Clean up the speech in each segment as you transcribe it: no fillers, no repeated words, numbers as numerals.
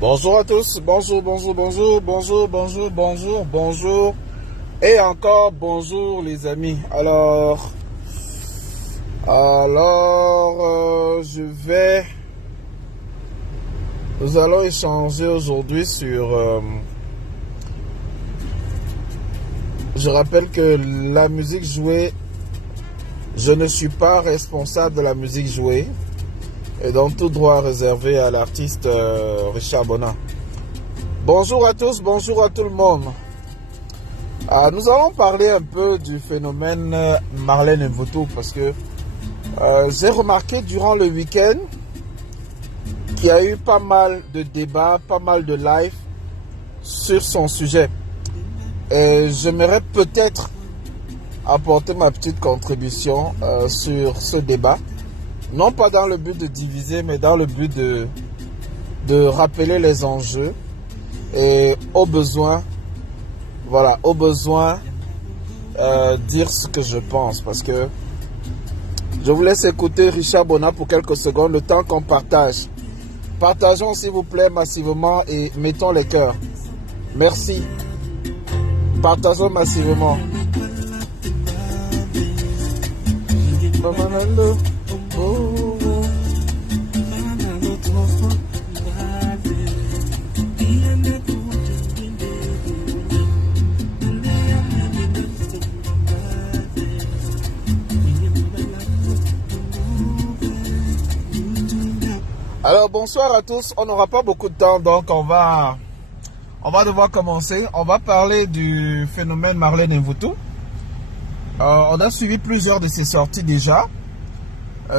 Bonjour à tous, bonjour, et encore bonjour les amis. Nous allons échanger aujourd'hui je rappelle que la musique jouée, je ne suis pas responsable de la musique jouée, et donc tout droit réservé à l'artiste Richard Bona. Bonjour à tous, bonjour à tout le monde. Nous allons parler un peu du phénomène Marlène Mvutu parce que j'ai remarqué durant le week-end qu'il y a eu pas mal de débats, pas mal de live sur son sujet. Et j'aimerais peut-être apporter ma petite contribution sur ce débat. Non pas dans le but de diviser, mais dans le but de rappeler les enjeux et au besoin, dire ce que je pense. Parce que je vous laisse écouter Richard Bona pour quelques secondes, le temps qu'on partage. Partageons s'il vous plaît massivement et mettons les cœurs. Merci. Partageons massivement. Alors bonsoir à tous, on n'aura pas beaucoup de temps donc on va devoir commencer. On va parler du phénomène Marlène Mvutu. On a suivi plusieurs de ses sorties déjà.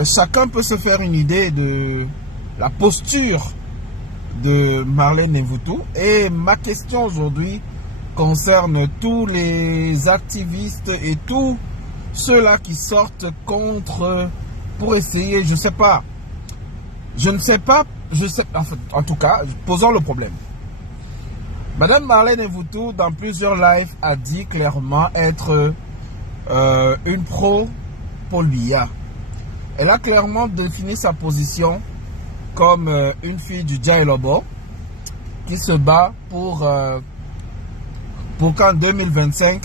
Chacun peut se faire une idée de la posture de Marlène Mvutu. Et ma question aujourd'hui concerne tous les activistes et tous ceux-là qui sortent contre pour essayer, je ne sais pas, en tout cas, posons le problème. Madame Marlène Mvutu, dans plusieurs lives, a dit clairement être une pro-Paul Biya. Elle a clairement défini sa position comme une fille du Djailobo qui se bat pour qu'en 2025,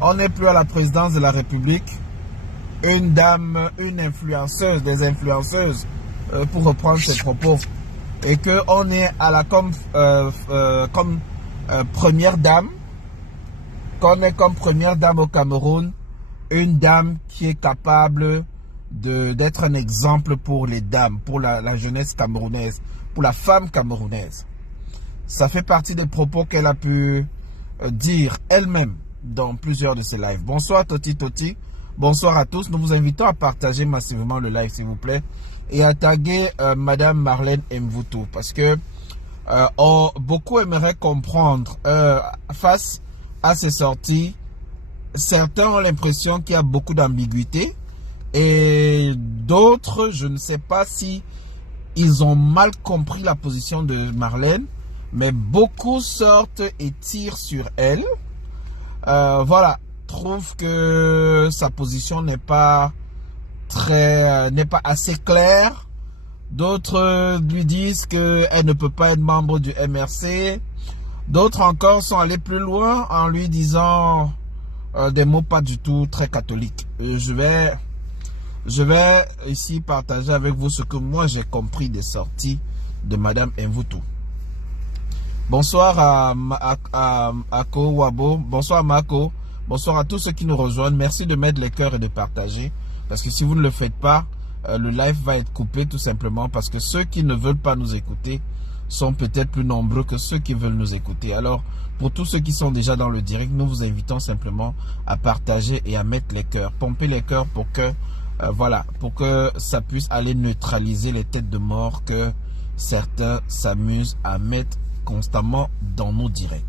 on n'ait plus à la présidence de la République une dame, une influenceuse, des influenceuses, pour reprendre ses propos, et qu'on est à la comme première dame, qu'on est comme première dame au Cameroun, une dame qui est capable d'être un exemple pour les dames, pour la jeunesse camerounaise, pour la femme camerounaise. Ça fait partie des propos qu'elle a pu dire elle-même dans plusieurs de ses lives. Bonsoir Toti. Bonsoir à tous. Nous vous invitons à partager massivement le live s'il vous plaît et à taguer Madame Marlène Mvutu parce que beaucoup aimeraient comprendre face à ces sorties. Certains ont l'impression qu'il y a beaucoup d'ambiguïté et d'autres, je ne sais pas si ils ont mal compris la position de Marlène, mais beaucoup sortent et tirent sur elle. Trouve que sa position n'est pas assez claire. D'autres lui disent qu'elle ne peut pas être membre du MRC. D'autres encore sont allés plus loin en lui disant des mots pas du tout très catholiques. Je vais ici partager avec vous ce que moi j'ai compris des sorties de Madame Mvutu. Bonsoir à Ako Wabo. Bonsoir à Mako. Bonsoir à tous ceux qui nous rejoignent. Merci de mettre les cœurs et de partager. Parce que si vous ne le faites pas, le live va être coupé tout simplement. Parce que ceux qui ne veulent pas nous écouter sont peut-être plus nombreux que ceux qui veulent nous écouter. Alors, pour tous ceux qui sont déjà dans le direct, nous vous invitons simplement à partager et à mettre les cœurs. Pomper les cœurs pour que, pour que ça puisse aller neutraliser les têtes de mort que certains s'amusent à mettre constamment dans nos directs.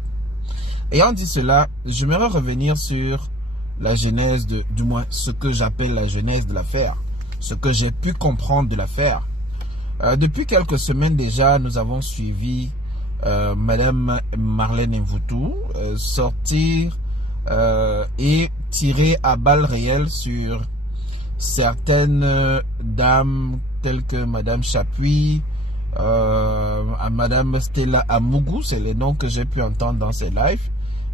Ayant dit cela, j'aimerais revenir sur la genèse du moins ce que j'appelle la genèse de l'affaire, ce que j'ai pu comprendre de l'affaire. Depuis quelques semaines déjà, nous avons suivi Madame Marlène Mvutu sortir et tirer à balles réelles sur certaines dames telles que Madame Chapuis, à Madame Stella Amougou, c'est les noms que j'ai pu entendre dans ses lives,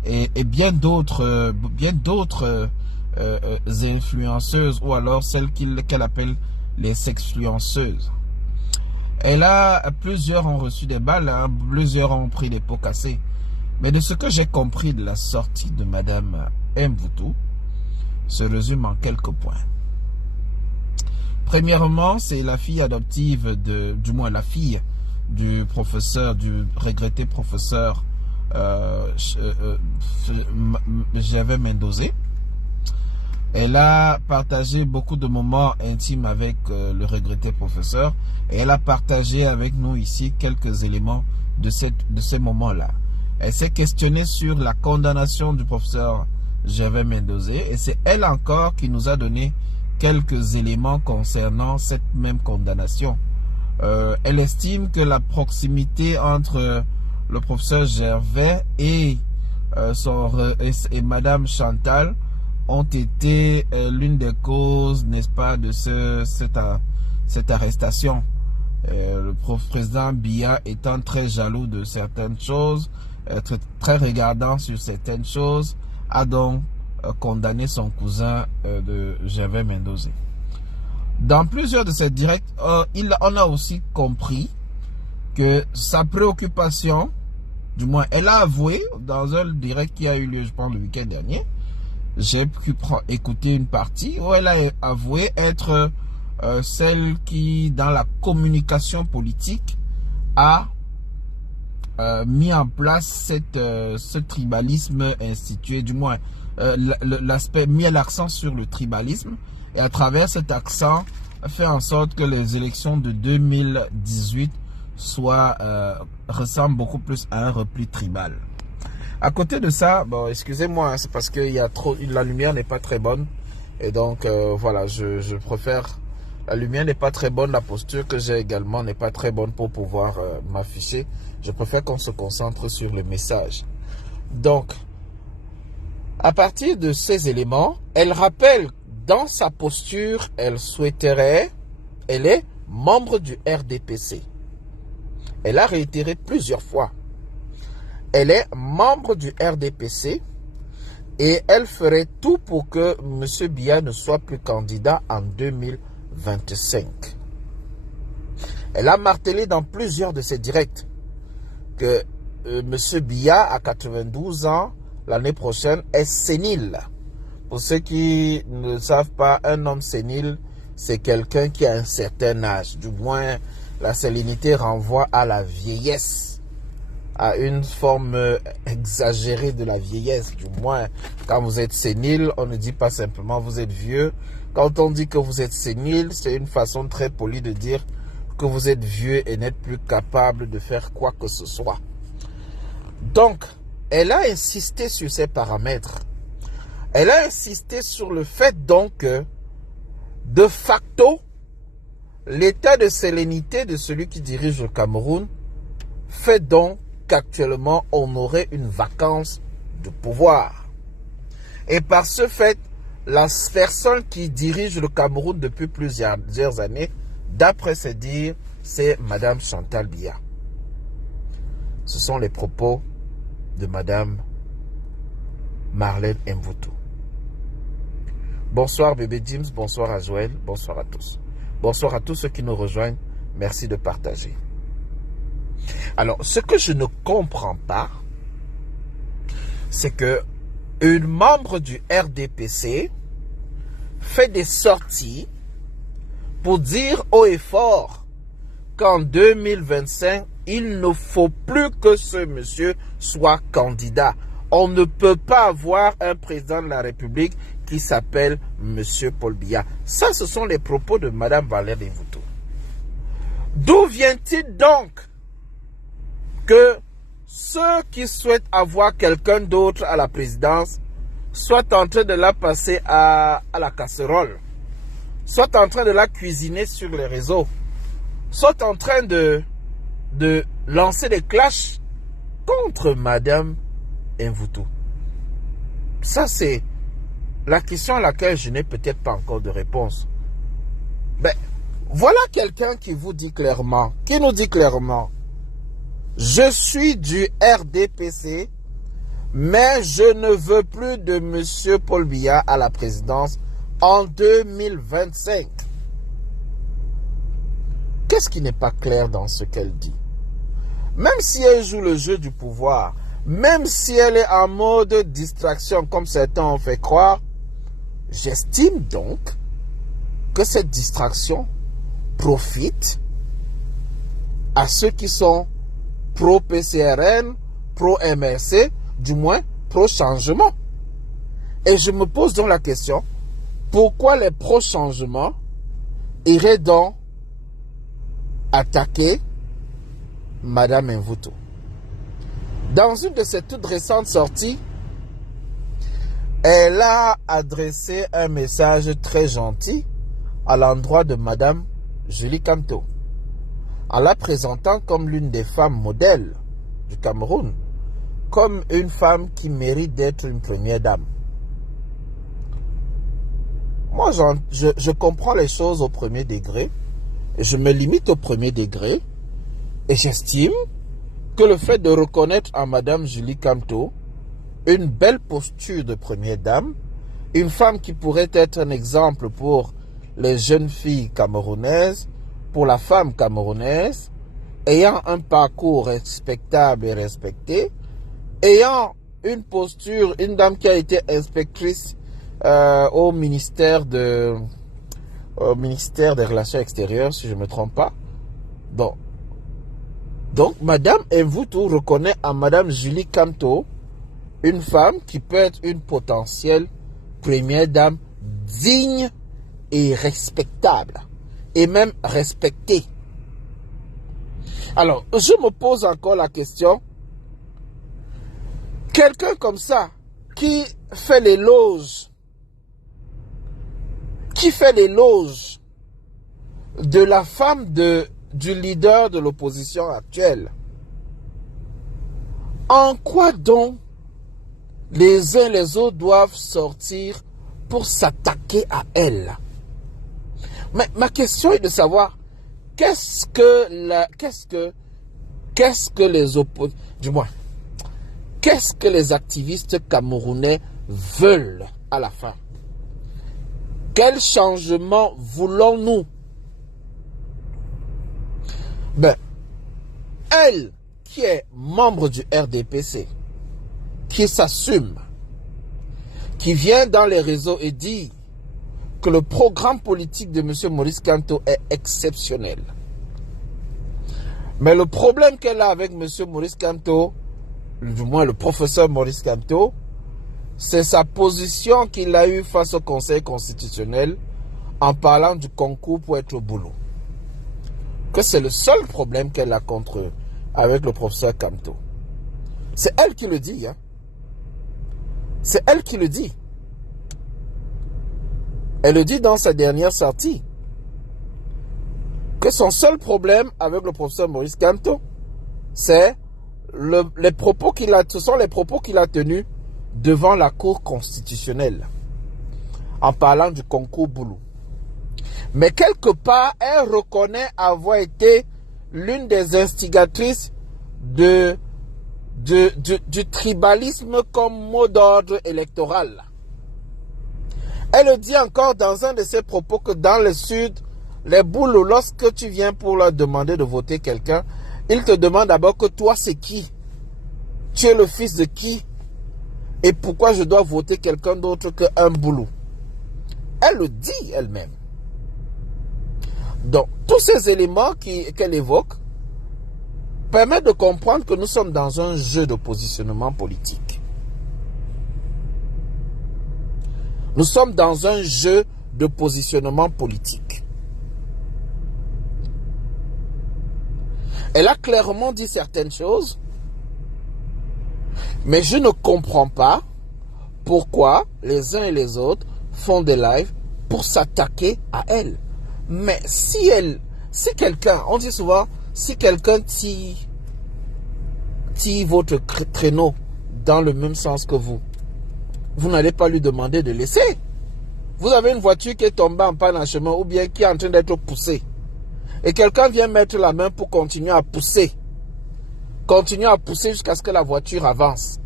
et bien d'autres influenceuses, ou alors celles qu'elle appelle les sexfluenceuses. Et là, plusieurs ont reçu des balles, hein, plusieurs ont pris des pots cassés. Mais de ce que j'ai compris de la sortie de Madame Mvutu, se résume en quelques points. Premièrement, c'est la fille adoptive du moins la fille du professeur, du regretté professeur Javet Mendozé. Elle a partagé beaucoup de moments intimes avec le regretté professeur, et elle a partagé avec nous ici quelques éléments de ces moments-là. Elle s'est questionnée sur la condamnation du professeur Javet Mendozé, et c'est elle encore qui nous a donné quelques éléments concernant cette même condamnation. Elle estime que la proximité entre le professeur Gervais et Madame Chantal ont été l'une des causes, n'est-ce pas, de cette arrestation. Le président Biya étant très jaloux de certaines choses, très regardant sur certaines choses, a donc condamné son cousin de Javet Mendozé. Dans plusieurs de ces directs, on a aussi compris que sa préoccupation, du moins elle a avoué dans un direct qui a eu lieu, je pense, le week-end dernier, j'ai pu écouter une partie où elle a avoué être celle qui, dans la communication politique, a mis en place ce tribalisme institué, du moins l'aspect, mis l'accent sur le tribalisme, et à travers cet accent fait en sorte que les élections de 2018 ressemblent beaucoup plus à un repli tribal. À côté de ça, bon, excusez-moi, c'est parce que la lumière n'est pas très bonne, et donc voilà, je préfère. La lumière n'est pas très bonne, la posture que j'ai également n'est pas très bonne pour pouvoir m'afficher. Je préfère qu'on se concentre sur le message. Donc, à partir de ces éléments, elle rappelle dans sa posture, elle est membre du RDPC. Elle a réitéré plusieurs fois. Elle est membre du RDPC et elle ferait tout pour que M. Biya ne soit plus candidat en 2025. Elle a martelé dans plusieurs de ses directs que M. Biya, à 92 ans, l'année prochaine, est sénile. Pour ceux qui ne le savent pas, un homme sénile, c'est quelqu'un qui a un certain âge. Du moins, la sénilité renvoie à la vieillesse, à une forme exagérée de la vieillesse. Du moins, quand vous êtes sénile, on ne dit pas simplement vous êtes vieux. Quand on dit que vous êtes sénile, c'est une façon très polie de dire que vous êtes vieux et n'êtes plus capable de faire quoi que ce soit. Donc, elle a insisté sur ces paramètres. Elle a insisté sur le fait donc que, de facto, l'état de sérénité de celui qui dirige le Cameroun fait donc qu'actuellement on aurait une vacance de pouvoir. Et par ce fait, la personne qui dirige le Cameroun depuis plusieurs années, d'après ses dires, c'est Madame Chantal Biya. Ce sont les propos de Madame Marlène Mvutu. Bonsoir bébé James, bonsoir à Joël, bonsoir à tous. Bonsoir à tous ceux qui nous rejoignent, merci de partager. Alors, ce que je ne comprends pas, c'est que une membre du RDPC fait des sorties pour dire haut et fort qu'en 2025, il ne faut plus que ce monsieur soit candidat. On ne peut pas avoir un président de la République qui s'appelle monsieur Paul Biya. Ça, ce sont les propos de Madame Valérie Mvutu. D'où vient-il donc que ceux qui souhaitent avoir quelqu'un d'autre à la présidence soient en train de la passer à la casserole, soient en train de la cuisiner sur les réseaux, soient en train de lancer des clashs contre Madame Mvutu? Ça, c'est la question à laquelle je n'ai peut-être pas encore de réponse. Ben, Voilà quelqu'un qui vous dit clairement, qui nous dit clairement, je suis du RDPC, mais je ne veux plus de M. Paul Biya à la présidence en 2025. Qu'est-ce qui n'est pas clair dans ce qu'elle dit? Même si elle joue le jeu du pouvoir, même si elle est en mode distraction, comme certains ont fait croire, j'estime donc que cette distraction profite à ceux qui sont pro-PCRN, pro-MRC, du moins pro-changement. Et je me pose donc la question, pourquoi les pro-changements iraient donc attaquer Madame Mvuto? Dans une de ses toutes récentes sorties, elle a adressé un message très gentil à l'endroit de Madame Julie Kamto, en la présentant comme l'une des femmes modèles du Cameroun, comme une femme qui mérite d'être une première dame. Moi, je comprends les choses au premier degré, et je me limite au premier degré, et j'estime que le fait de reconnaître à Madame Julie Kamto une belle posture de première dame, une femme qui pourrait être un exemple pour les jeunes filles camerounaises, pour la femme camerounaise, ayant un parcours respectable et respecté, ayant une posture, une dame qui a été inspectrice au ministère des Relations extérieures, si je ne me trompe pas. Donc, Madame Mvuto reconnaît à Madame Julie Kamto une femme qui peut être une potentielle première dame digne et respectable, et même respectée. Alors, je me pose encore la question, quelqu'un comme ça, qui fait l'éloge de la femme du leader de l'opposition actuelle, en quoi donc les uns les autres doivent sortir pour s'attaquer à elle? Mais ma question est de savoir qu'est-ce que les activistes camerounais veulent à la fin? Quel changement voulons-nous? Ben, elle qui est membre du RDPC, qui s'assume, qui vient dans les réseaux et dit que le programme politique de M. Maurice Kamto est exceptionnel. Mais le problème qu'elle a avec M. Maurice Kamto, du moins le professeur Maurice Kamto, c'est sa position qu'il a eue face au Conseil constitutionnel en parlant du concours pour être au boulot. Que c'est le seul problème qu'elle a avec le professeur Kamto. C'est elle qui le dit, hein. C'est elle qui le dit. Elle le dit dans sa dernière sortie. Que son seul problème avec le professeur Maurice Kamto, c'est les propos qu'il a tenus devant la Cour constitutionnelle en parlant du concours Boulou. Mais quelque part, elle reconnaît avoir été l'une des instigatrices du tribalisme comme mot d'ordre électoral. Elle dit encore dans un de ses propos que dans le sud, les Boulous, lorsque tu viens pour leur demander de voter quelqu'un, ils te demandent d'abord que toi c'est qui? Tu es le fils de qui? Et pourquoi je dois voter quelqu'un d'autre qu'un Boulou? Elle le dit elle-même. Donc, tous ces éléments qu'elle évoque permettent de comprendre que nous sommes dans un jeu de positionnement politique. Nous sommes dans un jeu de positionnement politique. Elle a clairement dit certaines choses, mais je ne comprends pas pourquoi les uns et les autres font des lives pour s'attaquer à elle. Mais si quelqu'un, on dit souvent, si quelqu'un tire votre traîneau dans le même sens que vous n'allez pas lui demander de laisser. Vous avez une voiture qui est tombée en panne en chemin ou bien qui est en train d'être poussée. Et quelqu'un vient mettre la main pour continuer à pousser. Continuer à pousser jusqu'à ce que la voiture avance.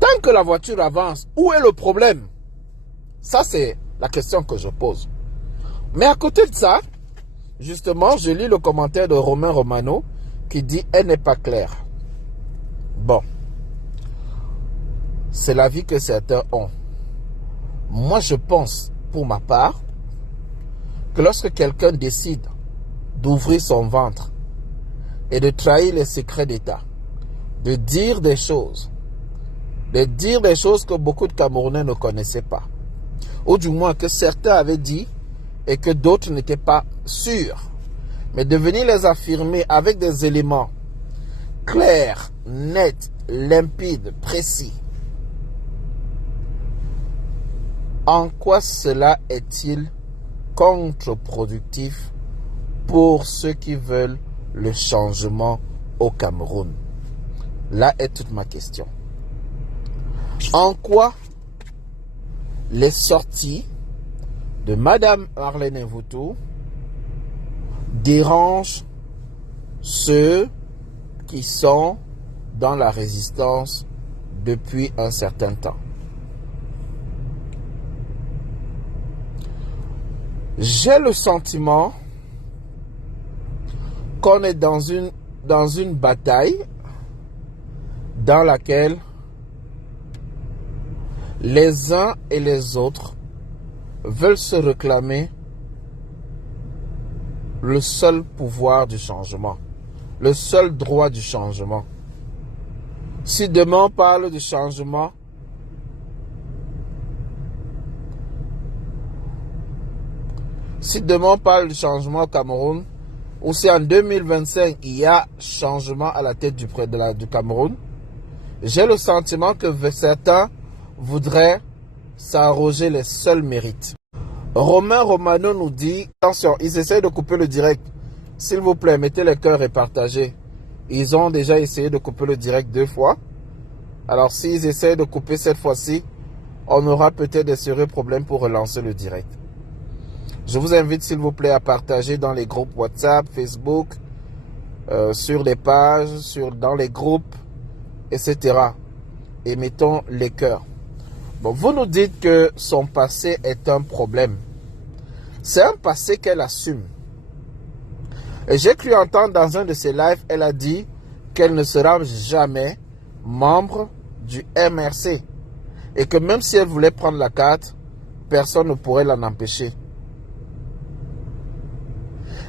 Tant que la voiture avance, où est le problème? Ça, c'est la question que je pose. Mais à côté de ça, justement, je lis le commentaire de Romain Romano qui dit « Elle n'est pas claire ». Bon, c'est l'avis que certains ont. Moi, je pense, pour ma part, que lorsque quelqu'un décide d'ouvrir son ventre et de trahir les secrets d'État, de dire des choses que beaucoup de Camerounais ne connaissaient pas, ou du moins que certains avaient dit et que d'autres n'étaient pas sûrs, mais de venir les affirmer avec des éléments clairs, nets, limpides, précis. En quoi cela est-il contre-productif pour ceux qui veulent le changement au Cameroun? Là est toute ma question. En quoi les sorties de Madame Marlène Mvutu dérangent ceux qui sont dans la résistance depuis un certain temps? J'ai le sentiment qu'on est dans une bataille dans laquelle les uns et les autres veulent se réclamer le seul pouvoir du changement, le seul droit du changement. Si demain on parle du changement, au Cameroun, ou si en 2025 il y a changement à la tête du Cameroun, j'ai le sentiment que certains voudraient s'arroger les seuls mérites. Romain Romano nous dit, attention, ils essayent de couper le direct. S'il vous plaît, mettez les cœurs et partagez. Ils ont déjà essayé de couper le direct 2 fois. Alors s'ils essayent de couper cette fois-ci, on aura peut-être des sérieux problèmes pour relancer le direct. Je vous invite s'il vous plaît à partager dans les groupes WhatsApp, Facebook, sur les pages, dans les groupes, etc. Et mettons les cœurs. Bon, vous nous dites que son passé est un problème. C'est un passé qu'elle assume. Et j'ai cru entendre dans un de ses lives, elle a dit qu'elle ne sera jamais membre du MRC. Et que même si elle voulait prendre la carte, personne ne pourrait l'en empêcher.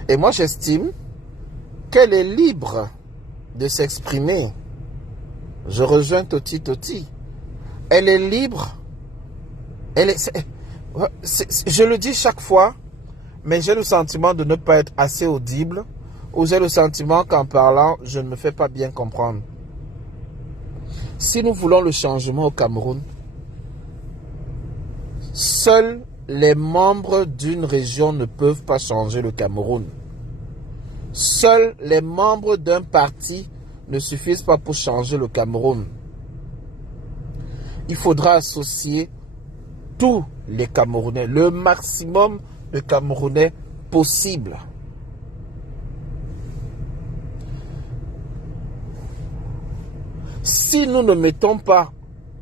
Et moi, j'estime qu'elle est libre de s'exprimer. Je rejoins Toti. Elle est libre. Je le dis chaque fois, mais j'ai le sentiment de ne pas être assez audible, ou j'ai le sentiment qu'en parlant, je ne me fais pas bien comprendre. Si nous voulons le changement au Cameroun, seuls les membres d'une région ne peuvent pas changer le Cameroun. Seuls les membres d'un parti ne suffisent pas pour changer le Cameroun. Il faudra associer tous les Camerounais, le maximum de Camerounais possible. Si nous ne mettons pas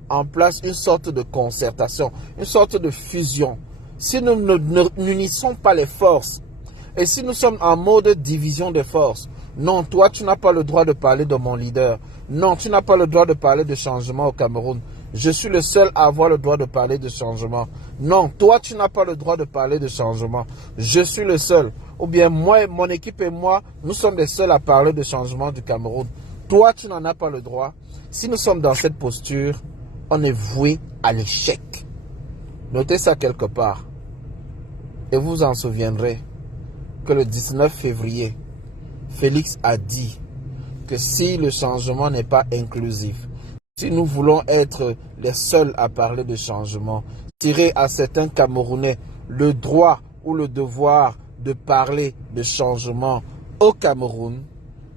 en place une sorte de concertation, une sorte de fusion, si nous n'unissons pas les forces, et si nous sommes en mode division des forces, non, toi tu n'as pas le droit de parler de mon leader, non, tu n'as pas le droit de parler de changement au Cameroun, je suis le seul à avoir le droit de parler de changement, non, toi tu n'as pas le droit de parler de changement, je suis le seul, ou bien moi, mon équipe et moi, nous sommes les seuls à parler de changement du Cameroun, toi tu n'en as pas le droit. Si nous sommes dans cette posture, on est voué à l'échec. Notez ça quelque part. Et vous vous en souviendrez que le 19 février, Félix a dit que si le changement n'est pas inclusif, si nous voulons être les seuls à parler de changement, tirer à certains Camerounais le droit ou le devoir de parler de changement au Cameroun,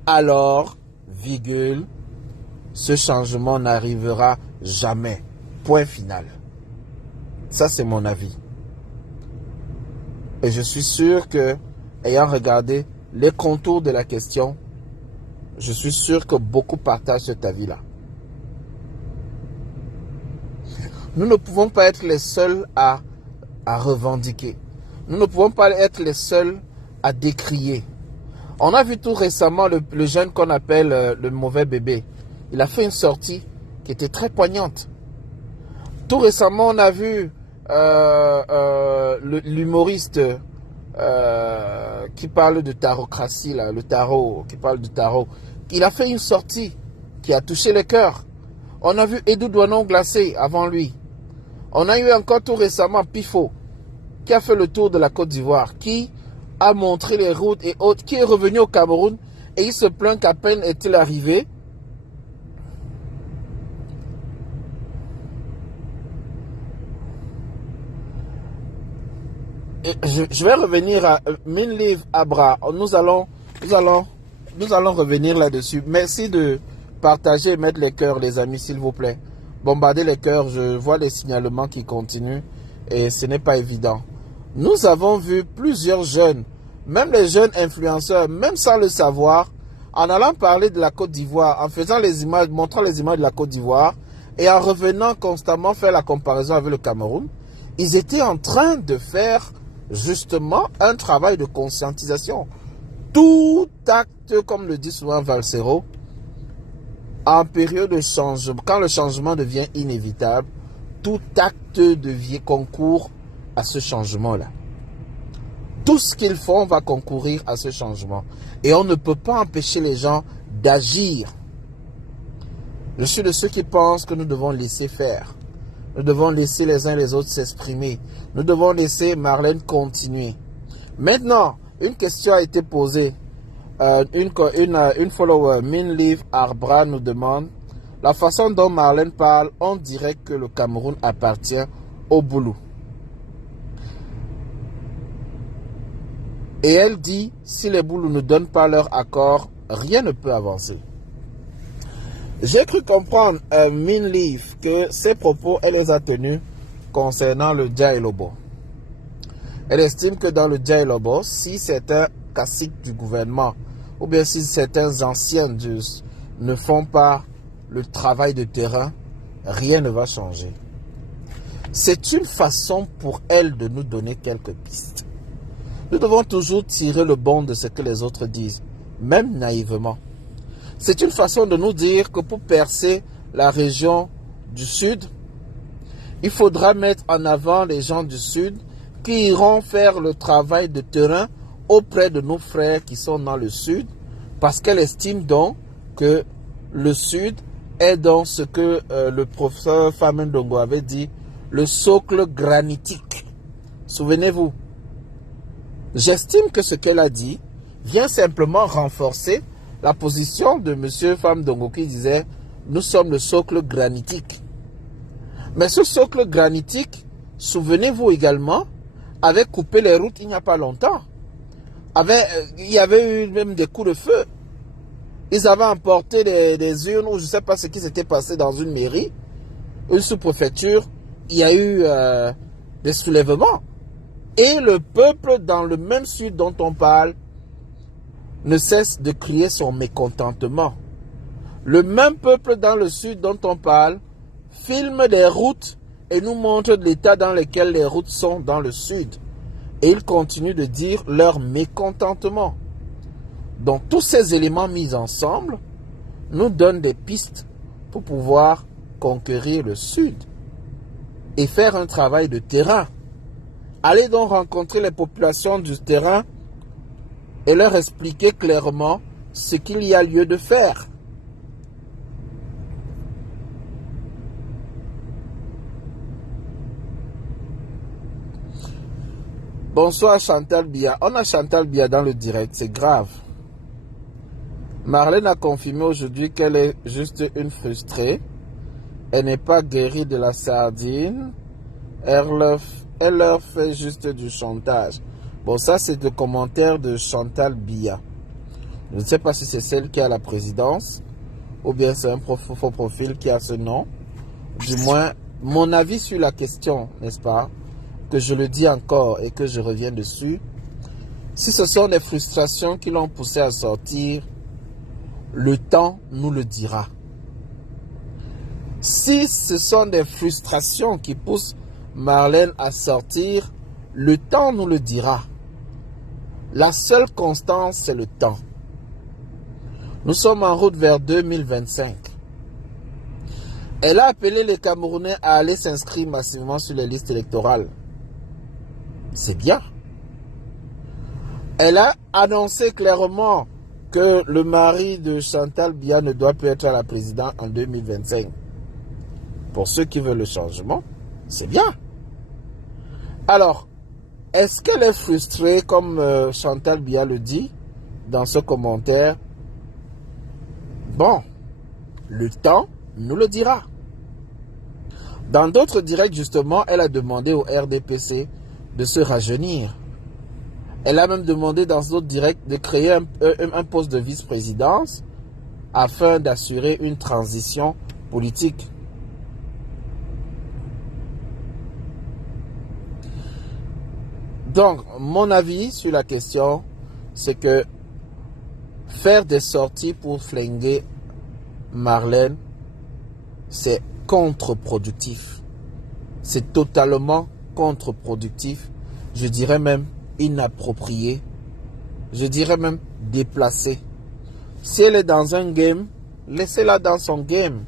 alors, virgule, ce changement n'arrivera jamais. Point final. Ça, c'est mon avis. Et je suis sûr que ayant regardé les contours de la question, je suis sûr que beaucoup partagent cet avis-là. Nous ne pouvons pas être les seuls à revendiquer. Nous ne pouvons pas être les seuls à décrier. On a vu tout récemment le jeune qu'on appelle le mauvais bébé. Il a fait une sortie qui était très poignante. Tout récemment, on a vu l'humoriste qui parle de tarocratie, là, le tarot, qui parle du tarot. Il a fait une sortie qui a touché le cœur. On a vu Edou Douanon Glacé avant lui. On a eu encore tout récemment Pifo, qui a fait le tour de la Côte d'Ivoire, qui a montré les routes et autres, qui est revenu au Cameroun et il se plaint qu'à peine est-il arrivé, et je vais revenir à Minliv Abra. Nous allons revenir là-dessus. Merci de partager et mettre les cœurs, les amis, s'il vous plaît. Bombardez les cœurs, je vois les signalements qui continuent et ce n'est pas évident. Nous avons vu plusieurs jeunes, même les jeunes influenceurs, même sans le savoir, en allant parler de la Côte d'Ivoire, en faisant les images, montrant les images de la Côte d'Ivoire et en revenant constamment faire la comparaison avec le Cameroun, ils étaient en train de faire justement un travail de conscientisation. Tout acte, comme le dit souvent Valsero, en période de changement, quand le changement devient inévitable, tout acte concourt à ce changement-là. Tout ce qu'ils font va concourir à ce changement. Et on ne peut pas empêcher les gens d'agir. Je suis de ceux qui pensent que nous devons laisser faire. Nous devons laisser les uns les autres s'exprimer. Nous devons laisser Marlène continuer. Maintenant, une question a été posée. Une follower, Minliv Arbra, nous demande la façon dont Marlène parle, on dirait que le Cameroun appartient au Boulou. Et elle dit, si les Boulous ne donnent pas leur accord, rien ne peut avancer. J'ai cru comprendre, Minliv, que ses propos, elle les a tenus concernant le Djailobo. Elle estime que dans le Djailobo, si certains caciques du gouvernement, ou bien si certains anciens ne font pas le travail de terrain, rien ne va changer. C'est une façon pour elle de nous donner quelques pistes. Nous devons toujours tirer le bon de ce que les autres disent, même naïvement. C'est une façon de nous dire que pour percer la région du Sud, il faudra mettre en avant les gens du Sud qui iront faire le travail de terrain auprès de nos frères qui sont dans le Sud, parce qu'elle estime donc que le Sud est dans ce que le professeur Famendongo avait dit, le socle granitique. Souvenez-vous, j'estime que ce qu'elle a dit vient simplement renforcer la position de M. Famendongo qui disait « Nous sommes le socle granitique ». Mais ce socle granitique, souvenez-vous également, avait coupé les routes il n'y a pas longtemps. Il y avait eu même des coups de feu. Ils avaient emporté des urnes ou je ne sais pas ce qui s'était passé dans une mairie, une sous-préfecture. Il y a eu des soulèvements. Et le peuple dans le même Sud dont on parle ne cesse de crier son mécontentement. Le même peuple dans le Sud dont on parle filme des routes et nous montre l'état dans lequel les routes sont dans le Sud. Et ils continuent de dire leur mécontentement. Donc tous ces éléments mis ensemble nous donnent des pistes pour pouvoir conquérir le Sud et faire un travail de terrain. Allez donc rencontrer les populations du terrain et leur expliquer clairement ce qu'il y a lieu de faire. Bonsoir Chantal Bia. On a Chantal Bia dans le direct, c'est grave. Marlène a confirmé aujourd'hui qu'elle est juste une frustrée. Elle n'est pas guérie de la sardine. Elle leur fait juste du chantage. Bon, ça c'est le commentaire de Chantal Bia. Je ne sais pas si c'est celle qui a la présidence ou bien c'est un faux profil qui a ce nom. Du moins, mon avis sur la question, n'est-ce pas, que je le dis encore et que je reviens dessus, Si ce sont des frustrations qui l'ont poussé à sortir, le temps nous le dira. Si ce sont des frustrations qui poussent Marlène à sortir, le temps nous le dira. La seule constance, c'est le temps. Nous sommes en route vers 2025. Elle a appelé les Camerounais à aller s'inscrire massivement sur les listes électorales. C'est bien. Elle a annoncé clairement que le mari de Chantal Biya ne doit plus être à la présidence en 2025. Pour ceux qui veulent le changement, c'est bien. Alors, est-ce qu'elle est frustrée comme Chantal Biya le dit dans ce commentaire? Bon, le temps nous le dira. Dans d'autres directs, justement, elle a demandé au RDPC de se rajeunir. Elle a même demandé dans d'autres directs de créer un poste de vice-présidence afin d'assurer une transition politique. Donc, mon avis sur la question, c'est que faire des sorties pour flinguer Marlène, c'est contre-productif. C'est totalement contre-productif. Je dirais même inapproprié. Je dirais même déplacé. Si elle est dans un game, laissez-la dans son game.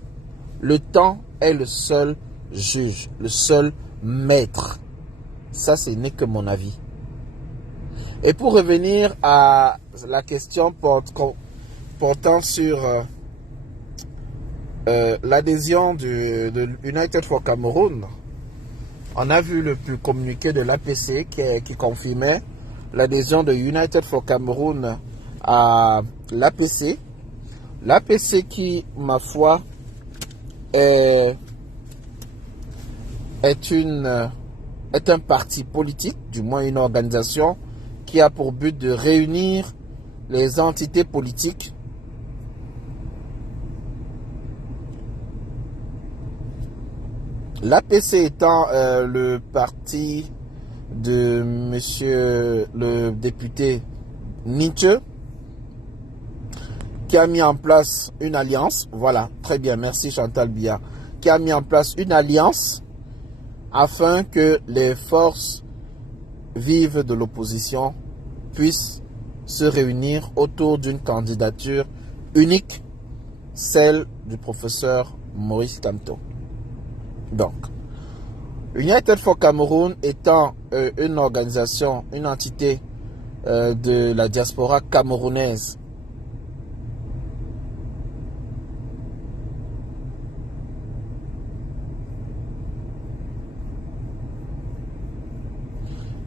Le temps est le seul juge, le seul maître. Ça, ce n'est que mon avis. Et pour revenir à la question portant sur l'adhésion de United for Cameroun, on a vu le communiqué de l'APC qui confirmait l'adhésion de United for Cameroun à l'APC. L'APC qui, ma foi, est un parti politique, du moins une organisation, qui a pour but de réunir les entités politiques l'APC étant le parti de monsieur le député Nietzsche, qui a mis en place une alliance, voilà, très bien, merci Chantal Biya, qui a mis en place une alliance afin que les forces vives de l'opposition puissent se réunir autour d'une candidature unique, celle du professeur Maurice Kamto. Donc, United for Cameroun étant une organisation, une entité de la diaspora camerounaise,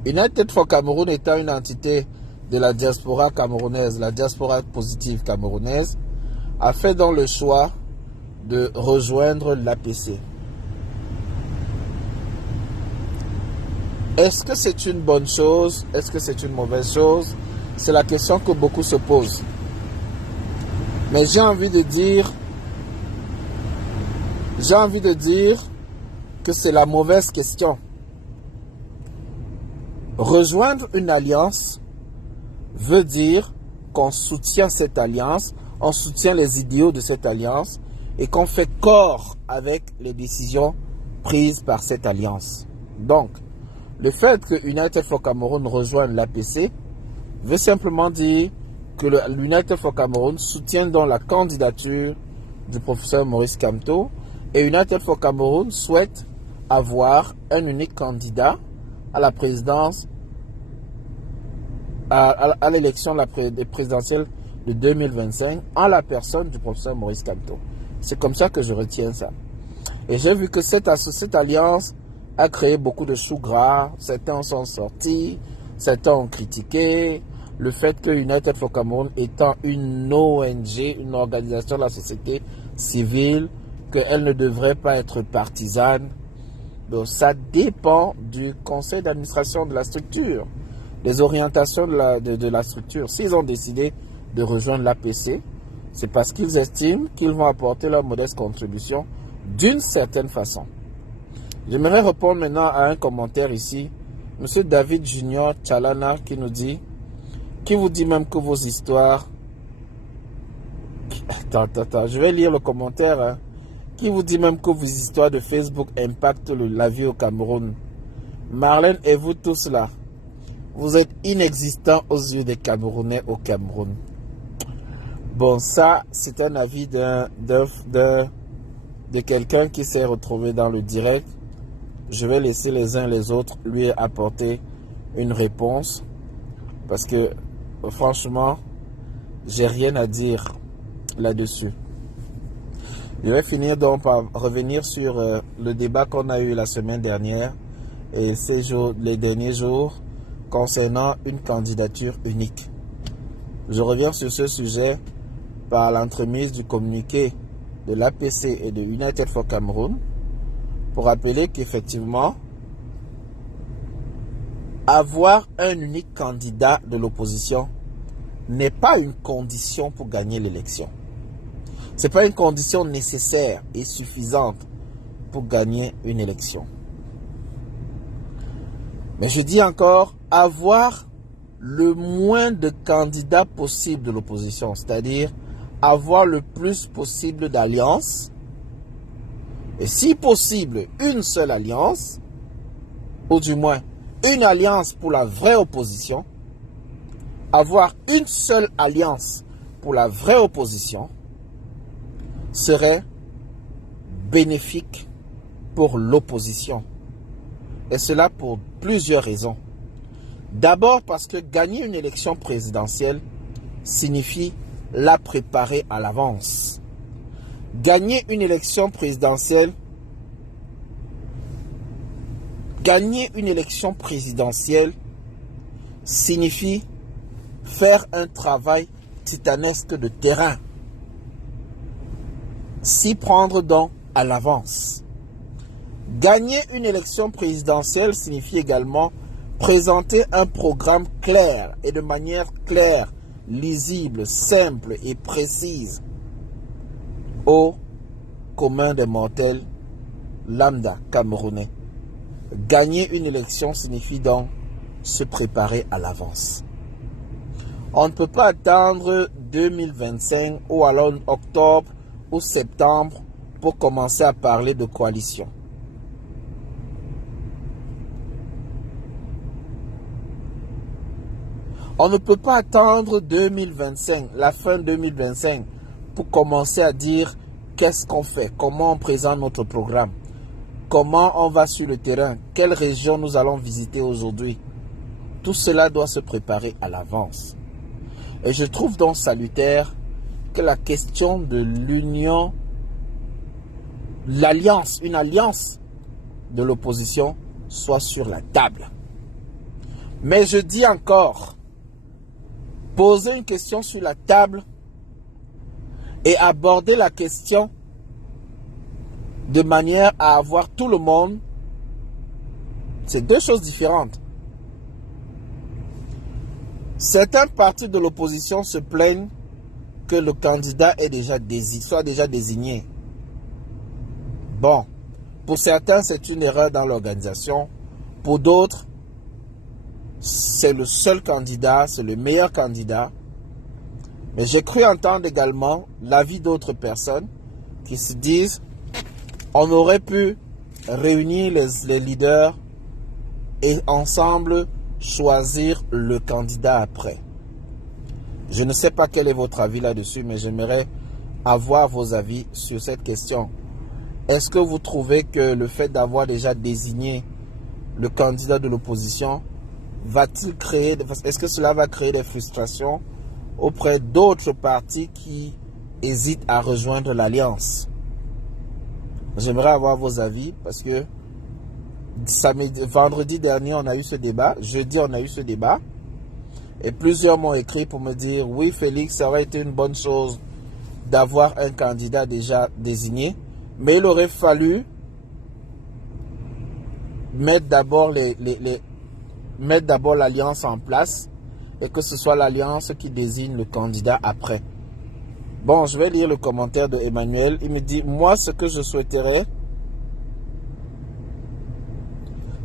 United for Cameroun étant une entité de la diaspora camerounaise, la diaspora positive camerounaise, a fait donc le choix de rejoindre l'APC. Est-ce que c'est une bonne chose? Est-ce que c'est une mauvaise chose? C'est la question que beaucoup se posent. Mais j'ai envie de dire que c'est la mauvaise question. Rejoindre une alliance veut dire qu'on soutient cette alliance, on soutient les idéaux de cette alliance et qu'on fait corps avec les décisions prises par cette alliance. Donc, le fait que United for Cameroun rejoigne l'APC veut simplement dire que l'United for Cameroun soutient donc la candidature du professeur Maurice Kamto et United for Cameroun souhaite avoir un unique candidat à la présidence, à l'élection présidentielle de 2025 en la personne du professeur Maurice Kamto. C'est comme ça que je retiens ça. Et j'ai vu que cette alliance a créé beaucoup de choux gras. Certains sont sortis, certains ont critiqué le fait que United for Cameroun étant une ONG, une organisation de la société civile, qu'elle ne devrait pas être partisane. Donc ça dépend du conseil d'administration de la structure, les orientations de la structure. S'ils ont décidé de rejoindre l'APC, c'est parce qu'ils estiment qu'ils vont apporter leur modeste contribution d'une certaine façon. J'aimerais répondre maintenant à un commentaire ici. Monsieur David Junior Chalana qui nous dit Qui vous dit même que vos histoires... Attends, je vais lire le commentaire. Hein. Qui vous dit même que vos histoires de Facebook impactent la vie au Cameroun? Marlène et vous tous là, vous êtes inexistants aux yeux des Camerounais au Cameroun. Bon, ça, c'est un avis de quelqu'un qui s'est retrouvé dans le direct. Je vais laisser les uns les autres lui apporter une réponse. Parce que, franchement, j'ai rien à dire là-dessus. Je vais finir donc par revenir sur le débat qu'on a eu la semaine dernière et les derniers jours concernant une candidature unique. Je reviens sur ce sujet par l'entremise du communiqué de l'APC et de United for Cameroun pour rappeler qu'effectivement, avoir un unique candidat de l'opposition n'est pas une condition pour gagner l'élection. Ce n'est pas une condition nécessaire et suffisante pour gagner une élection. Mais je dis encore, avoir le moins de candidats possible de l'opposition, c'est-à-dire avoir le plus possible d'alliances, et si possible, une seule alliance, ou du moins une alliance pour la vraie opposition, avoir une seule alliance pour la vraie opposition, serait bénéfique pour l'opposition. Et cela pour plusieurs raisons. D'abord parce que gagner une élection présidentielle signifie la préparer à l'avance. Gagner une élection présidentielle signifie faire un travail titanesque de terrain. S'y prendre donc à l'avance. Gagner une élection présidentielle signifie également présenter un programme clair et de manière claire, lisible, simple et précise au commun des mortels lambda camerounais. Gagner une élection signifie donc se préparer à l'avance. On ne peut pas attendre 2025 ou alors octobre ou septembre pour commencer à parler de coalition. On ne peut pas attendre 2025, la fin 2025, pour commencer à dire qu'est-ce qu'on fait, comment on présente notre programme, comment on va sur le terrain, quelle région nous allons visiter aujourd'hui. Tout cela doit se préparer à l'avance. Et je trouve donc salutaire que la question de l'union, l'alliance, une alliance de l'opposition soit sur la table. Mais je dis encore, poser une question sur la table et aborder la question de manière à avoir tout le monde, c'est deux choses différentes. Certains partis de l'opposition se plaignent que le candidat soit déjà désigné. Bon, pour certains, c'est une erreur dans l'organisation. Pour d'autres, c'est le seul candidat, c'est le meilleur candidat. Mais j'ai cru entendre également l'avis d'autres personnes qui se disent on aurait pu réunir les leaders et ensemble choisir le candidat après. Je ne sais pas quel est votre avis là-dessus, mais j'aimerais avoir vos avis sur cette question. Est-ce que vous trouvez que le fait d'avoir déjà désigné le candidat de l'opposition est-ce que cela va créer des frustrations auprès d'autres partis qui hésitent à rejoindre l'alliance? J'aimerais avoir vos avis parce que vendredi dernier, on a eu ce débat. Jeudi, on a eu ce débat. Et plusieurs m'ont écrit pour me dire, oui, Félix, ça aurait été une bonne chose d'avoir un candidat déjà désigné. Mais il aurait fallu mettre d'abord l'alliance en place et que ce soit l'alliance qui désigne le candidat après. Bon, je vais lire le commentaire de Emmanuel. Il me dit, moi, ce que je souhaiterais,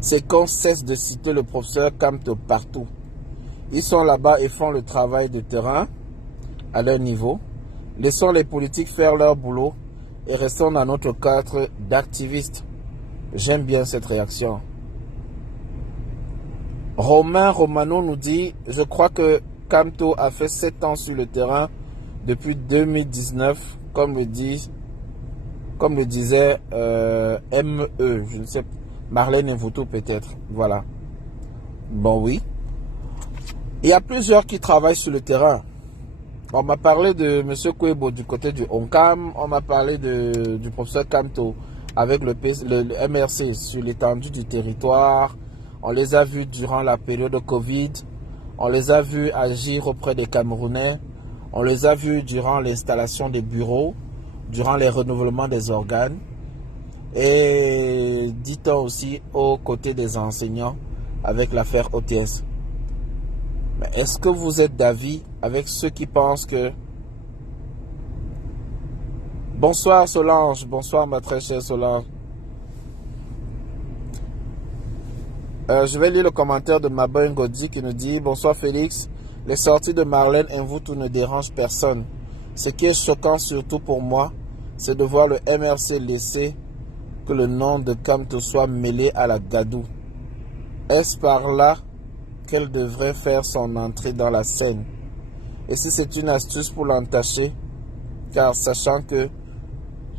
c'est qu'on cesse de citer le professeur Kamto partout. Ils sont là-bas et font le travail de terrain à leur niveau. Laissons les politiques faire leur boulot et restons dans notre cadre d'activistes. J'aime bien cette réaction. Romain Romano nous dit, je crois que Kamto a fait 7 ans sur le terrain depuis 2019, comme le disait ME, je ne sais, Marlène Mvuto peut-être. Voilà. Bon, oui. Il y a plusieurs qui travaillent sur le terrain. On m'a parlé de M. Kouebo du côté du ONCAM, on m'a parlé du professeur Kamto avec le MRC sur l'étendue du territoire. On les a vus durant la période de Covid, on les a vus agir auprès des Camerounais, on les a vus durant l'installation des bureaux, durant les renouvellements des organes, et dit-on aussi aux côtés des enseignants avec l'affaire OTS. Mais est-ce que vous êtes d'avis avec ceux qui pensent que... Bonsoir Solange, bonsoir ma très chère Solange. Je vais lire le commentaire de Maba Ngodi qui nous dit « Bonsoir Félix, les sorties de Marlène Mvuto ne dérangent personne. Ce qui est choquant surtout pour moi, c'est de voir le MRC laisser que le nom de Kamto soit mêlé à la gadoue. Est-ce par là qu'elle devrait faire son entrée dans la scène? Et si c'est une astuce pour l'entacher, car sachant que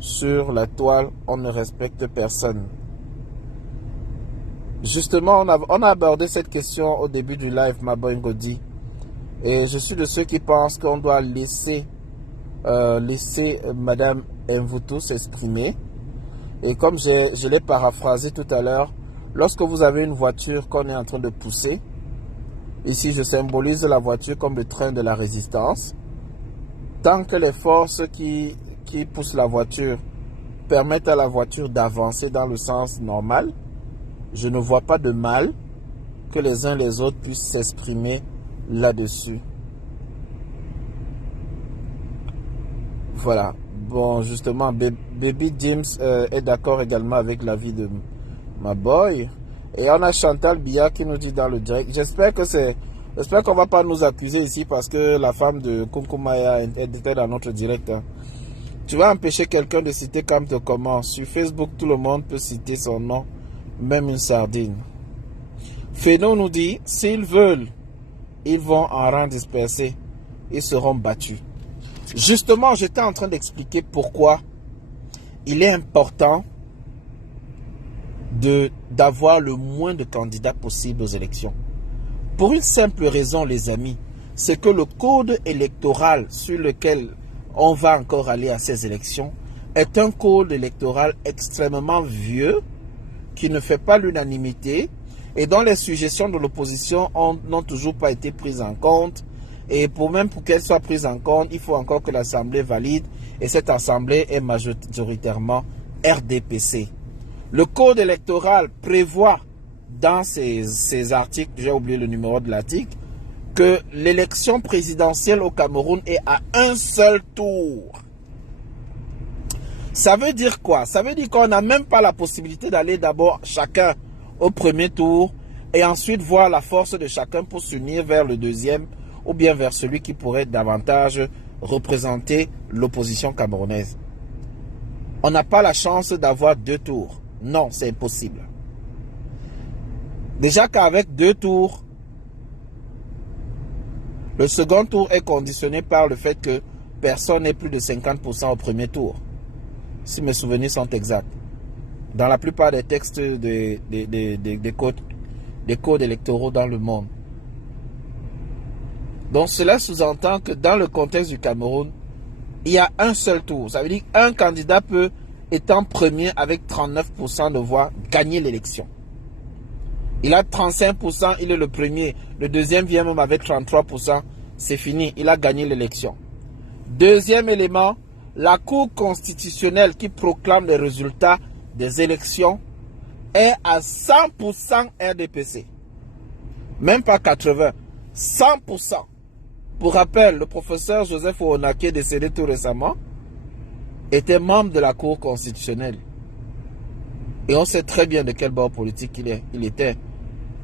sur la toile, on ne respecte personne. » Justement, on a abordé cette question au début du live, Maba Ngodi. Et je suis de ceux qui pensent qu'on doit laisser Madame Mvuto s'exprimer. Et comme je l'ai paraphrasé tout à l'heure, lorsque vous avez une voiture qu'on est en train de pousser, ici je symbolise la voiture comme le train de la résistance, tant que les forces qui poussent la voiture permettent à la voiture d'avancer dans le sens normal, je ne vois pas de mal que les uns les autres puissent s'exprimer là-dessus. Voilà. Bon, justement, Baby James est d'accord également avec l'avis de ma boy. Et on a Chantal Biya qui nous dit dans le direct. J'espère qu'on va pas nous accuser ici parce que la femme de Kumkumaya était dans notre direct. Hein. Tu vas empêcher quelqu'un de citer Kamto comment? Sur Facebook, tout le monde peut citer son nom. Même une sardine. Fénon nous dit, s'ils veulent, ils vont en rang dispersé. Ils seront battus. Justement, j'étais en train d'expliquer pourquoi il est important d'avoir le moins de candidats possible aux élections. Pour une simple raison, les amis, c'est que le code électoral sur lequel on va encore aller à ces élections est un code électoral extrêmement vieux, qui ne fait pas l'unanimité et dont les suggestions de l'opposition n'ont toujours pas été prises en compte. Et pour qu'elles soient prises en compte, il faut encore que l'Assemblée valide et cette Assemblée est majoritairement RDPC. Le Code électoral prévoit dans ces articles, j'ai oublié le numéro de l'article, que l'élection présidentielle au Cameroun est à un seul tour. Ça veut dire quoi? Ça veut dire qu'on n'a même pas la possibilité d'aller d'abord chacun au premier tour et ensuite voir la force de chacun pour s'unir vers le deuxième ou bien vers celui qui pourrait davantage représenter l'opposition camerounaise. On n'a pas la chance d'avoir 2 tours. Non, c'est impossible. Déjà qu'avec 2 tours, le second tour est conditionné par le fait que personne n'ait plus de 50% au premier tour. Si mes souvenirs sont exacts. Dans la plupart des textes des codes électoraux dans le monde. Donc cela sous-entend que dans le contexte du Cameroun, il y a un seul tour. Ça veut dire qu'un candidat peut, étant premier avec 39% de voix, gagner l'élection. Il a 35%, il est le premier. Le deuxième vient même avec 33%. C'est fini, il a gagné l'élection. Deuxième élément, la Cour constitutionnelle qui proclame les résultats des élections est à 100% RDPC. Même pas 80%. 100%. Pour rappel, le professeur Joseph Ouonake, décédé tout récemment, était membre de la Cour constitutionnelle. Et on sait très bien de quel bord politique il était.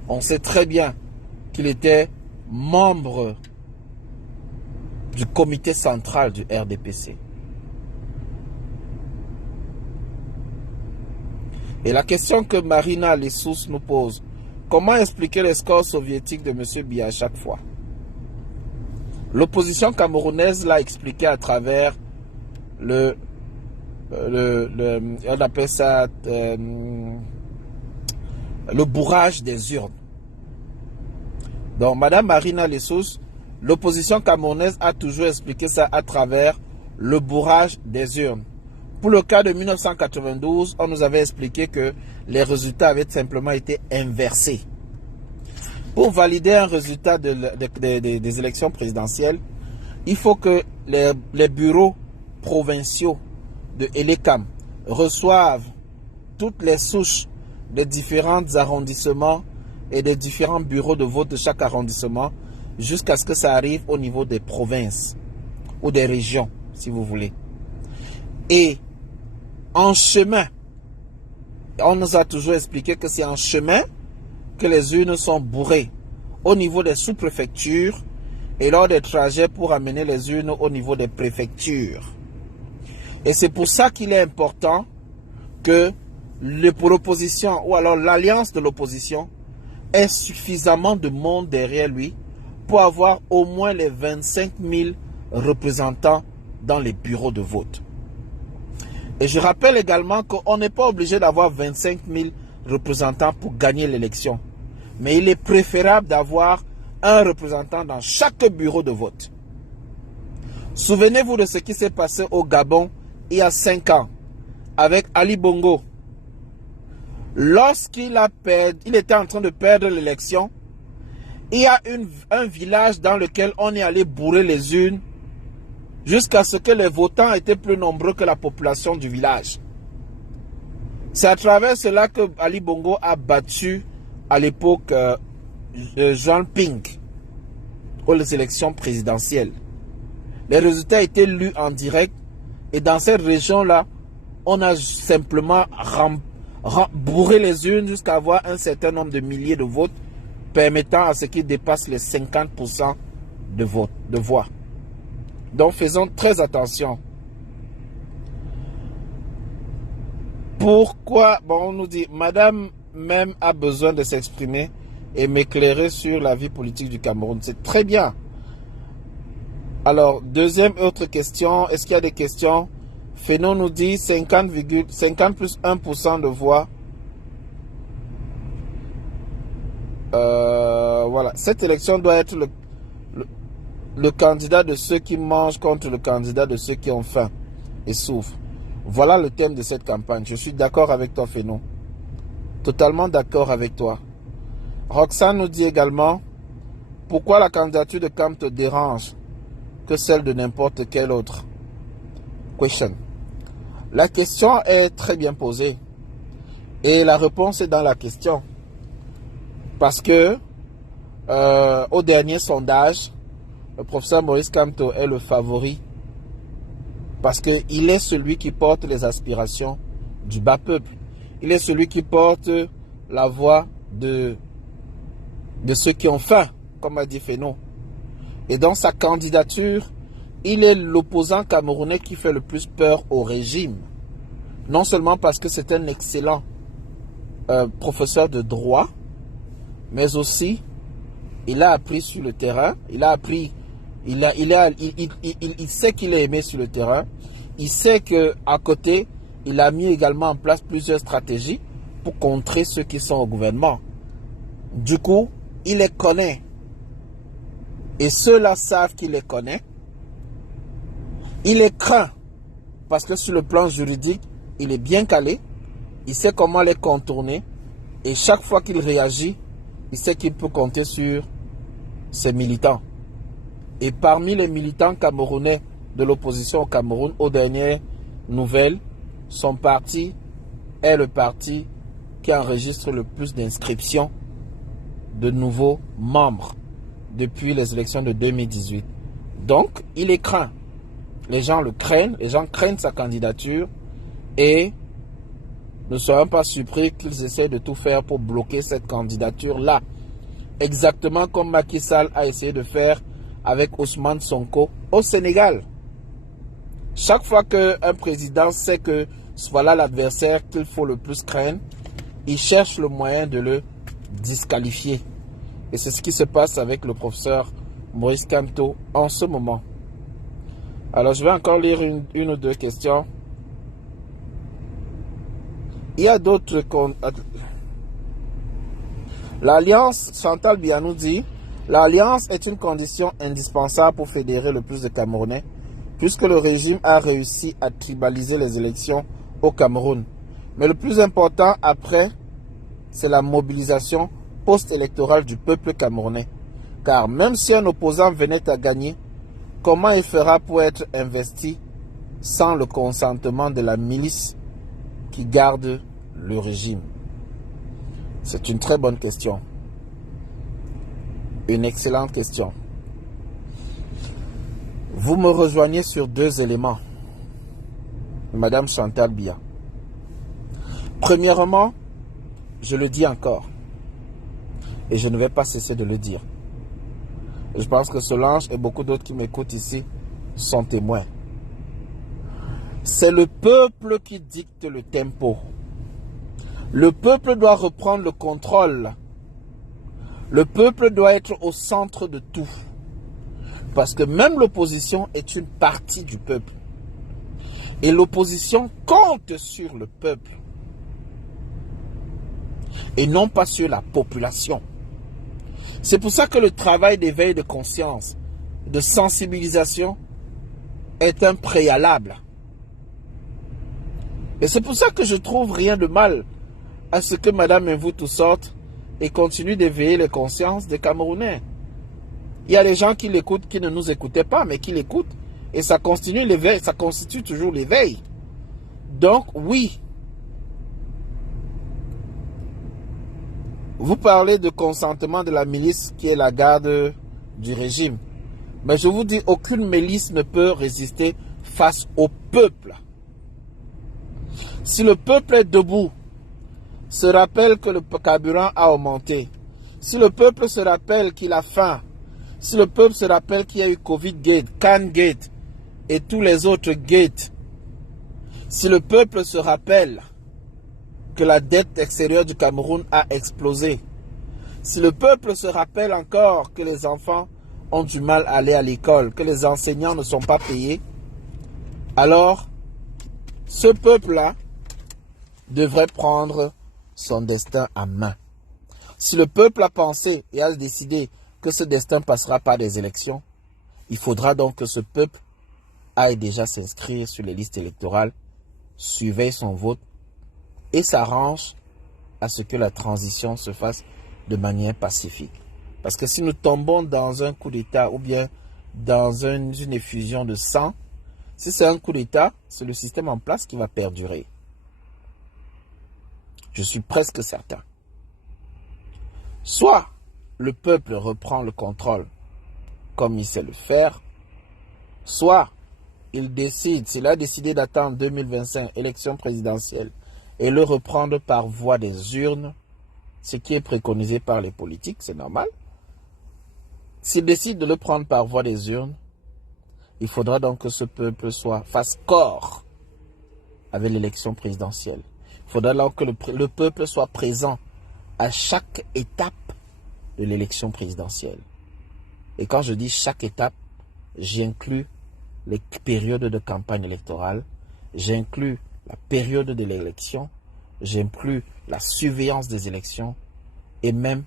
On sait très bien qu'il était membre du comité central du RDPC. Et la question que Marina Lessous nous pose, comment expliquer les scores soviétiques de M. Biya à chaque fois? L'opposition camerounaise l'a expliqué à travers on appelle ça le bourrage des urnes. Donc, Mme Marina Lessous, l'opposition camerounaise a toujours expliqué ça à travers le bourrage des urnes. Pour le cas de 1992, on nous avait expliqué que les résultats avaient simplement été inversés. Pour valider un résultat des élections présidentielles, il faut que les bureaux provinciaux de Elekam reçoivent toutes les souches des différents arrondissements et des différents bureaux de vote de chaque arrondissement jusqu'à ce que ça arrive au niveau des provinces ou des régions, si vous voulez. Et en chemin, on nous a toujours expliqué que c'est en chemin que les urnes sont bourrées au niveau des sous-préfectures et lors des trajets pour amener les urnes au niveau des préfectures. Et c'est pour ça qu'il est important que l'opposition ou alors l'alliance de l'opposition ait suffisamment de monde derrière lui pour avoir au moins les 25 000 représentants dans les bureaux de vote. Et je rappelle également qu'on n'est pas obligé d'avoir 25 000 représentants pour gagner l'élection. Mais il est préférable d'avoir un représentant dans chaque bureau de vote. Souvenez-vous de ce qui s'est passé au Gabon il y a 5 ans avec Ali Bongo. Lorsqu'il était en train de perdre l'élection, il y a un village dans lequel on est allé bourrer les urnes jusqu'à ce que les votants étaient plus nombreux que la population du village. C'est à travers cela que Ali Bongo a battu à l'époque Jean Ping aux élections présidentielles. Les résultats étaient lus en direct et dans cette région-là, on a simplement bourré les urnes jusqu'à avoir un certain nombre de milliers de votes permettant à ce qu'ils dépassent les 50% de voix. Donc faisons très attention. Pourquoi, bon, on nous dit, Madame même a besoin de s'exprimer et m'éclairer sur la vie politique du Cameroun. C'est très bien. Alors, deuxième autre question, est-ce qu'il y a des questions? Fénon nous dit 50 plus 1% de voix. Voilà, cette élection doit être le candidat de ceux qui mangent contre le candidat de ceux qui ont faim et souffrent. Voilà le thème de cette campagne. Je suis d'accord avec toi, Fénon. Totalement d'accord avec toi. Roxane nous dit également, pourquoi la candidature de Cam te dérange que celle de n'importe quel autre? Question. La question est très bien posée. Et la réponse est dans la question. Parce que, au dernier sondage, le professeur Maurice Kamto est le favori. Parce qu'il est celui qui porte les aspirations du bas peuple. Il est celui qui porte la voix de ceux qui ont faim, comme a dit Fénon. Et dans sa candidature, il est l'opposant camerounais qui fait le plus peur au régime. Non seulement parce que c'est un excellent professeur de droit, mais aussi il a appris sur le terrain, il sait qu'il est aimé sur le terrain, il sait qu'à côté, il a mis également en place plusieurs stratégies pour contrer ceux qui sont au gouvernement. Du coup, il les connaît. Et ceux-là savent qu'il les connaît. Il les craint parce que sur le plan juridique, il est bien calé. Il sait comment les contourner. Et chaque fois qu'il réagit, il sait qu'il peut compter sur ses militants. Et parmi les militants camerounais de l'opposition au Cameroun, aux dernières nouvelles, son parti est le parti qui enregistre le plus d'inscriptions de nouveaux membres depuis les élections de 2018. Donc, il est craint. Les gens le craignent, les gens craignent sa candidature et ne soyons pas surpris qu'ils essaient de tout faire pour bloquer cette candidature-là. Exactement comme Macky Sall a essayé de faire avec Ousmane Sonko au Sénégal. Chaque fois qu'un président sait que voilà l'adversaire qu'il faut le plus craindre, il cherche le moyen de le disqualifier. Et c'est ce qui se passe avec le professeur Maurice Kamto en ce moment. Alors je vais encore lire une ou deux questions. Il y a d'autres... L'alliance, Chantal Bianou dit, l'alliance est une condition indispensable pour fédérer le plus de Camerounais, puisque le régime a réussi à tribaliser les élections au Cameroun. Mais le plus important après, c'est la mobilisation post-électorale du peuple camerounais. Car même si un opposant venait à gagner, comment il fera pour être investi sans le consentement de la milice qui garde le régime? C'est une très bonne question. Une excellente question. Vous me rejoignez sur deux éléments, Madame Chantal Bia. Premièrement, je le dis encore, et je ne vais pas cesser de le dire. Et je pense que Solange et beaucoup d'autres qui m'écoutent ici sont témoins. C'est le peuple qui dicte le tempo. Le peuple doit reprendre le contrôle. Le peuple doit être au centre de tout. Parce que même l'opposition est une partie du peuple. Et l'opposition compte sur le peuple. Et non pas sur la population. C'est pour ça que le travail d'éveil de conscience, de sensibilisation, est un préalable. Et c'est pour ça que je trouve rien de mal à ce que Mme Mvoutou sorte et continue d'éveiller les consciences des Camerounais. Il y a des gens qui l'écoutent, qui ne nous écoutaient pas, mais qui l'écoutent. Et ça continue l'éveil, ça constitue toujours l'éveil. Donc, oui. Vous parlez de consentement de la milice qui est la garde du régime. Mais je vous dis, aucune milice ne peut résister face au peuple. Si le peuple est debout, se rappelle que le carburant a augmenté, si le peuple se rappelle qu'il a faim, si le peuple se rappelle qu'il y a eu Covid Gate, Can Gate et tous les autres gates, si le peuple se rappelle que la dette extérieure du Cameroun a explosé, si le peuple se rappelle encore que les enfants ont du mal à aller à l'école, que les enseignants ne sont pas payés, alors ce peuple-là devrait prendre son destin en main. Si le peuple a pensé et a décidé que ce destin passera par des élections, il faudra donc que ce peuple aille déjà s'inscrire sur les listes électorales, surveille son vote et s'arrange à ce que la transition se fasse de manière pacifique. Parce que si nous tombons dans un coup d'État ou bien dans une effusion de sang, si c'est un coup d'État, c'est le système en place qui va perdurer. Je suis presque certain. Soit le peuple reprend le contrôle comme il sait le faire, soit il décide, s'il a décidé d'attendre 2025, élection présidentielle, et le reprendre par voie des urnes, ce qui est préconisé par les politiques, c'est normal. S'il décide de le prendre par voie des urnes, il faudra donc que ce peuple fasse corps avec l'élection présidentielle. Il faudra donc que le peuple soit présent à chaque étape de l'élection présidentielle. Et quand je dis chaque étape, j'inclus les périodes de campagne électorale, j'inclus la période de l'élection, j'inclus la surveillance des élections et même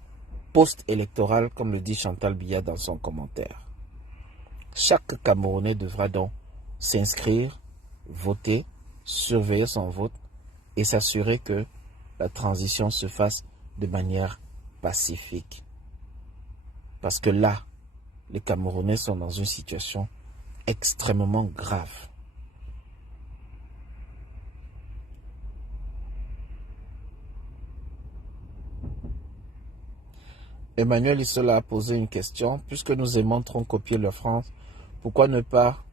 post-électoral, comme le dit Chantal Biya dans son commentaire. Chaque Camerounais devra donc s'inscrire, voter, surveiller son vote et s'assurer que la transition se fasse de manière pacifique. Parce que là, les Camerounais sont dans une situation extrêmement grave. Emmanuel Issola a posé une question. Puisque nous aimons trop copier la France, pourquoi ne pas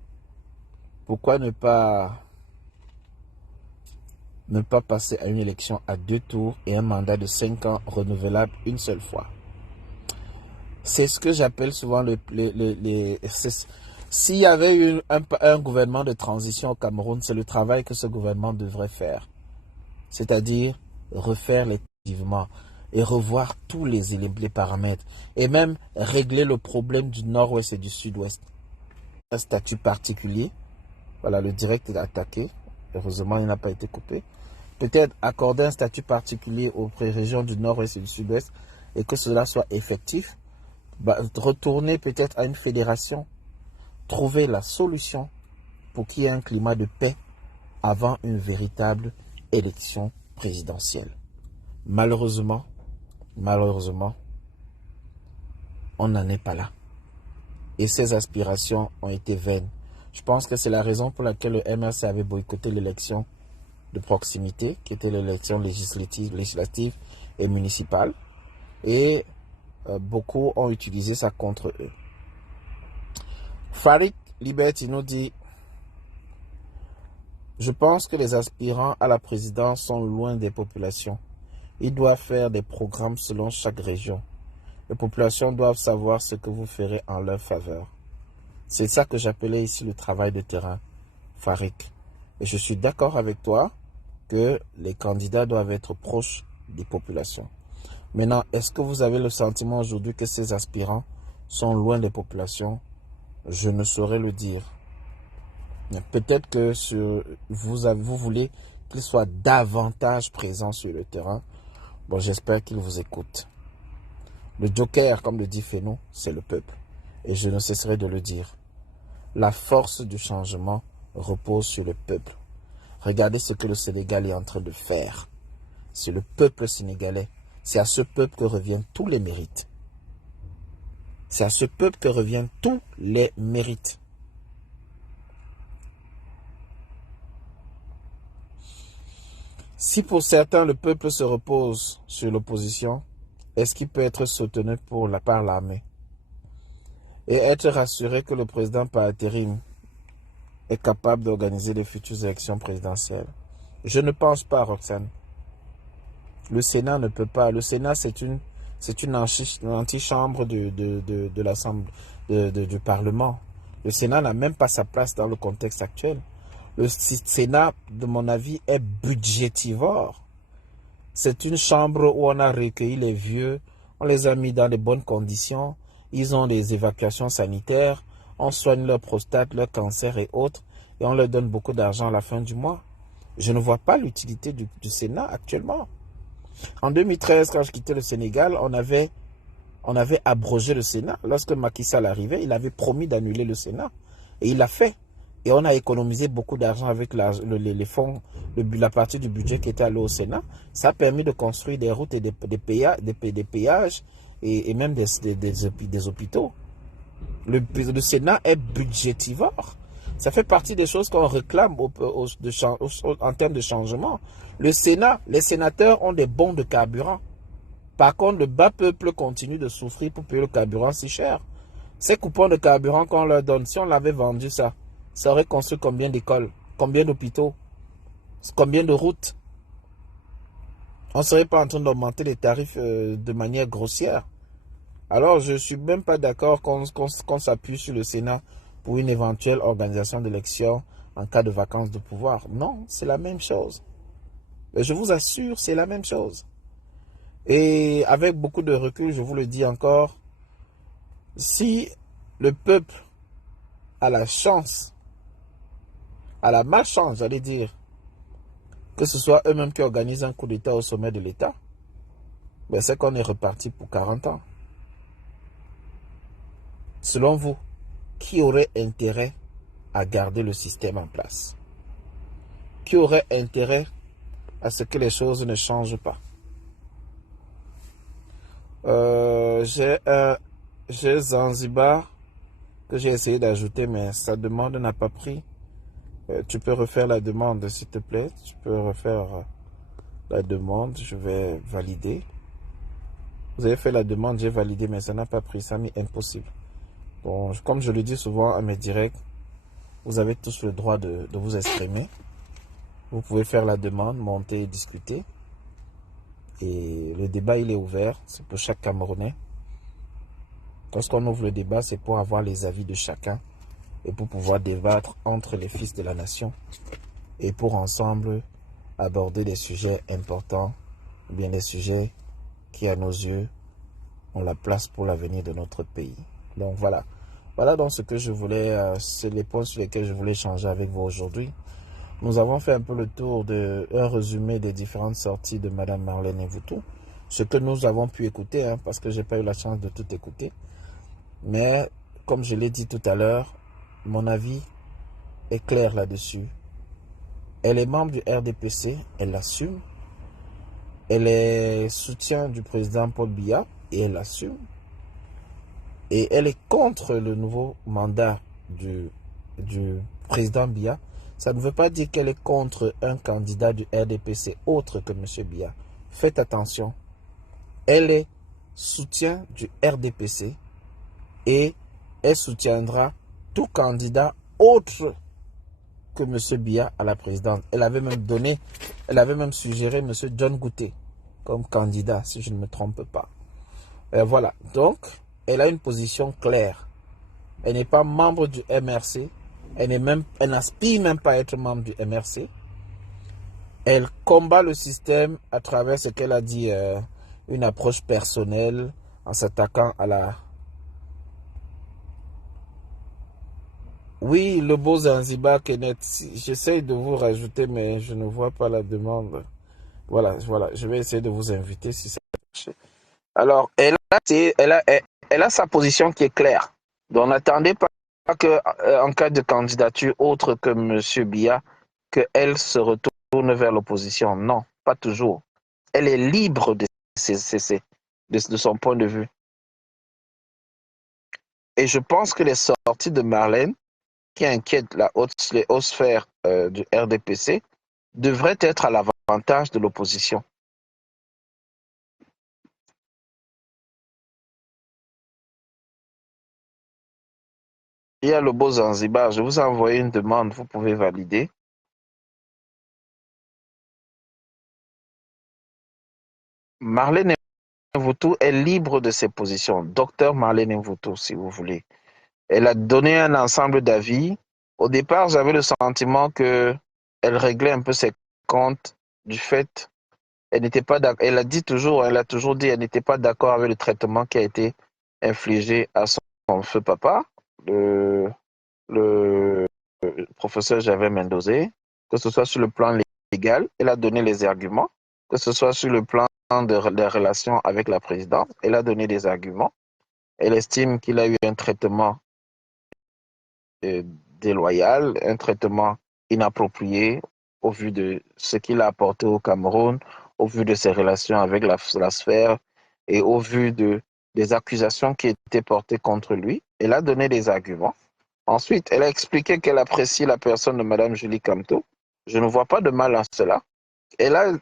passer à une élection à 2 tours et un mandat de 5 ans renouvelable une seule fois? C'est ce que j'appelle souvent s'il y avait eu un gouvernement de transition au Cameroun, c'est le travail que ce gouvernement devrait faire. C'est-à-dire refaire les activements et revoir tous les paramètres et même régler le problème du nord-ouest et du sud-ouest. Un statut particulier, voilà, le direct est attaqué, heureusement il n'a pas été coupé. Peut-être accorder un statut particulier aux régions du nord-ouest et du sud-ouest et que cela soit effectif. Retourner peut-être à une fédération, trouver la solution pour qu'il y ait un climat de paix avant une véritable élection présidentielle. Malheureusement, on n'en est pas là. Et ces aspirations ont été vaines. Je pense que c'est la raison pour laquelle le MRC avait boycotté l'élection de proximité, qui était l'élection législative et municipale. Et beaucoup ont utilisé ça contre eux. Farid Liberty nous dit: je pense que les aspirants à la présidence sont loin des populations. Ils doivent faire des programmes selon chaque région. Les populations doivent savoir ce que vous ferez en leur faveur. C'est ça que j'appelais ici le travail de terrain, Farid. Et je suis d'accord avec toi que les candidats doivent être proches des populations. Maintenant, est-ce que vous avez le sentiment aujourd'hui que ces aspirants sont loin des populations? Je ne saurais le dire. Peut-être que vous voulez qu'ils soient davantage présents sur le terrain. Bon, j'espère qu'ils vous écoutent. Le joker, comme le dit Fénon, c'est le peuple. Et je ne cesserai de le dire. La force du changement repose sur le peuple. Regardez ce que le Sénégal est en train de faire. C'est le peuple sénégalais. C'est à ce peuple que reviennent tous les mérites. C'est à ce peuple que reviennent tous les mérites. Si pour certains le peuple se repose sur l'opposition, est-ce qu'il peut être soutenu par l'armée et être rassuré que le président par intérim est capable d'organiser les futures élections présidentielles? Je ne pense pas, Roxane. Le Sénat ne peut pas. Le Sénat, c'est une antichambre de l'Assemblée, du Parlement. Le Sénat n'a même pas sa place dans le contexte actuel. Le Sénat, de mon avis, est budgétivore. C'est une chambre où on a recueilli les vieux, on les a mis dans de bonnes conditions, ils ont des évacuations sanitaires, on soigne leur prostate, leur cancer et autres, et on leur donne beaucoup d'argent à la fin du mois. Je ne vois pas l'utilité du Sénat actuellement. En 2013, quand je quittais le Sénégal, on avait abrogé le Sénat. Lorsque Macky Sall arrivait, il avait promis d'annuler le Sénat. Et il l'a fait. Et on a économisé beaucoup d'argent avec les fonds, la partie du budget qui était allé au Sénat. Ça a permis de construire des routes et des péages et même des hôpitaux. Le Sénat est budgétivore. Ça fait partie des choses qu'on réclame en termes de changement. Le Sénat, les sénateurs ont des bons de carburant. Par contre, le bas peuple continue de souffrir pour payer le carburant si cher. Ces coupons de carburant qu'on leur donne, si on l'avait vendu ça aurait construit combien d'écoles, combien d'hôpitaux, combien de routes? On ne serait pas en train d'augmenter les tarifs de manière grossière. Alors, je ne suis même pas d'accord qu'on s'appuie sur le Sénat pour une éventuelle organisation d'élections en cas de vacance de pouvoir. Non, c'est la même chose. Et je vous assure, c'est la même chose. Et avec beaucoup de recul, je vous le dis encore, si le peuple a la chance, a la malchance, j'allais dire, que ce soit eux-mêmes qui organisent un coup d'État au sommet de l'État, ben c'est qu'on est reparti pour 40 ans. Selon vous, qui aurait intérêt à garder le système en place? Qui aurait intérêt à ce que les choses ne changent pas? J'ai Zanzibar que j'ai essayé d'ajouter, mais sa demande n'a pas pris. Tu peux refaire la demande, s'il te plaît. Tu peux refaire la demande, je vais valider. Vous avez fait la demande, j'ai validé, mais ça n'a pas pris, ça a mis impossible. Bon, comme je le dis souvent à mes directs, vous avez tous le droit de vous exprimer. Vous pouvez faire la demande, monter et discuter. Et le débat, il est ouvert, c'est pour chaque Camerounais. Lorsqu'on ouvre le débat, c'est pour avoir les avis de chacun et pour pouvoir débattre entre les fils de la nation et pour ensemble aborder des sujets importants, ou bien des sujets qui, à nos yeux, ont la place pour l'avenir de notre pays. Donc voilà. Voilà donc ce que je voulais, c'est les points sur lesquels je voulais échanger avec vous aujourd'hui. Nous avons fait un peu le tour un résumé des différentes sorties de Mme Marlène Mvoutou. Ce que nous avons pu écouter, parce que je n'ai pas eu la chance de tout écouter. Mais, comme je l'ai dit tout à l'heure, mon avis est clair là-dessus. Elle est membre du RDPC, elle l'assume. Elle est soutien du président Paul Biya et elle l'assume. Et elle est contre le nouveau mandat du président Biya. Ça ne veut pas dire qu'elle est contre un candidat du RDPC autre que M. Biya. Faites attention. Elle est soutien du RDPC et elle soutiendra tout candidat autre que M. Biya à la présidence. Elle avait même suggéré M. John Gouté comme candidat, si je ne me trompe pas. Voilà. Donc, elle a une position claire. Elle n'est pas membre du MRC. Elle n'aspire même pas à être membre du MRC. Elle combat le système à travers ce qu'elle a dit, une approche personnelle en s'attaquant à la... Oui, le beau Zanzibar, Kenneth. J'essaye de vous rajouter, mais je ne vois pas la demande. Voilà, je vais essayer de vous inviter si ça marche. Alors, elle a sa position qui est claire. Donc, n'attendez pas que, en cas de candidature autre que M. Biya, qu'elle se retourne vers l'opposition. Non, pas toujours. Elle est libre de son point de vue. Et je pense que les sorties de Marlène, qui inquiètent les hautes sphères du RDPC, devraient être à l'avantage de l'opposition. Il y a le beau Zanzibar, je vous ai envoyé une demande, vous pouvez valider. Marlène Mvoutou est libre de ses positions. Docteur Marlène Mvoutou, si vous voulez. Elle a donné un ensemble d'avis. Au départ, j'avais le sentiment qu'elle réglait un peu ses comptes du fait. Elle n'était pas d'accord. Elle a toujours dit, elle n'était pas d'accord avec le traitement qui a été infligé à son feu papa, le professeur Javet Mendozé, que ce soit sur le plan légal, elle a donné les arguments, que ce soit sur le plan des relations avec la présidente, elle a donné des arguments. Elle estime qu'il a eu un traitement déloyal, un traitement inapproprié au vu de ce qu'il a apporté au Cameroun, au vu de ses relations avec la sphère et au vu des accusations qui étaient portées contre lui. Elle a donné des arguments. Ensuite, elle a expliqué qu'elle apprécie la personne de Mme Julie Kamto. Je ne vois pas de mal à cela. Elle a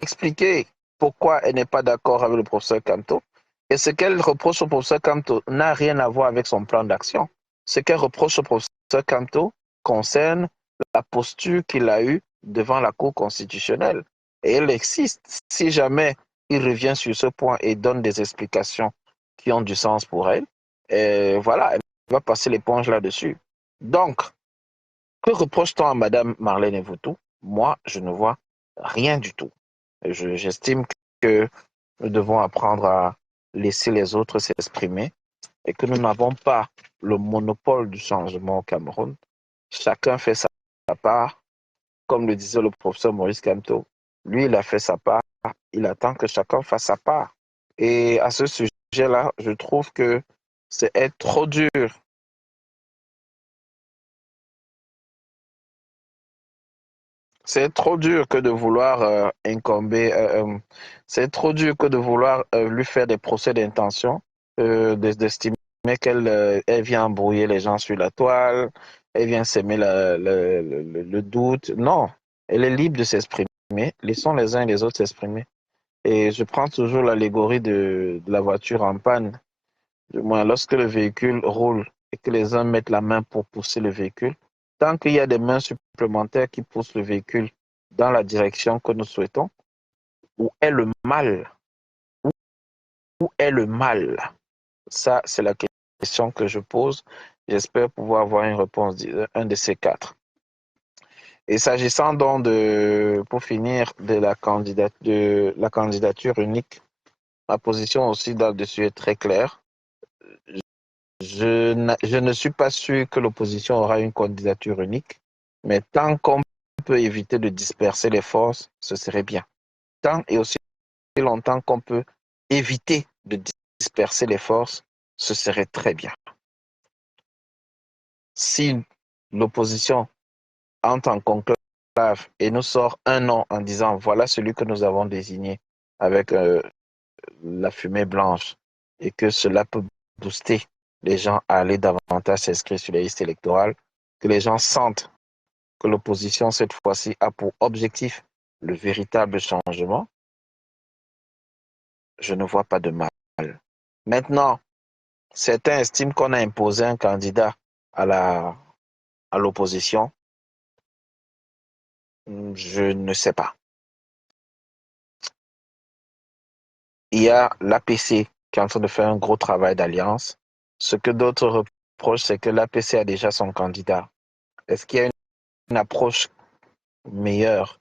expliqué pourquoi elle n'est pas d'accord avec le professeur Kamto. Et ce qu'elle reproche au professeur Kamto n'a rien à voir avec son plan d'action. Ce qu'elle reproche au professeur Kamto concerne la posture qu'il a eue devant la Cour constitutionnelle. Et elle existe. Si jamais il revient sur ce point et donne des explications qui ont du sens pour elle, et voilà, elle va passer l'éponge là-dessus. Donc, que reproche-t-on à Mme Marlène Mvoutou? Moi, je ne vois rien du tout. J'estime que nous devons apprendre à laisser les autres s'exprimer et que nous n'avons pas le monopole du changement au Cameroun. Chacun fait sa part. Comme le disait le professeur Maurice Kamto, lui, il a fait sa part. Il attend que chacun fasse sa part. Et à ce sujet-là, je trouve que c'est être trop dur. C'est trop dur que de vouloir incomber, c'est trop dur que de vouloir lui faire des procès d'intention, d'estimer qu'elle elle vient embrouiller les gens sur la toile, elle vient s'aimer le doute. Non, elle est libre de s'exprimer. Laissons les uns et les autres s'exprimer. Et je prends toujours l'allégorie de la voiture en panne. Du moins, lorsque le véhicule roule et que les uns mettent la main pour pousser le véhicule, tant qu'il y a des mains supplémentaires qui poussent le véhicule dans la direction que nous souhaitons, où est le mal? Où est le mal? Ça, c'est la question que je pose. J'espère pouvoir avoir une réponse d'un de ces quatre. Et s'agissant donc pour finir, de la candidature unique, ma position aussi là-dessus est très claire. Je ne suis pas sûr que l'opposition aura une candidature unique, mais tant qu'on peut éviter de disperser les forces, ce serait bien. Tant et aussi longtemps qu'on peut éviter de disperser les forces, ce serait très bien. Si l'opposition entre en conclave et nous sort un nom en disant voilà celui que nous avons désigné avec la fumée blanche et que cela peut booster les gens à aller davantage s'inscrire sur les listes électorales, que les gens sentent que l'opposition cette fois-ci a pour objectif le véritable changement, je ne vois pas de mal. Maintenant, certains estiment qu'on a imposé un candidat à l'opposition. Je ne sais pas. Il y a l'APC qui est en train de faire un gros travail d'alliance. Ce que d'autres reprochent, c'est que l'APC a déjà son candidat. Est-ce qu'il y a une approche meilleure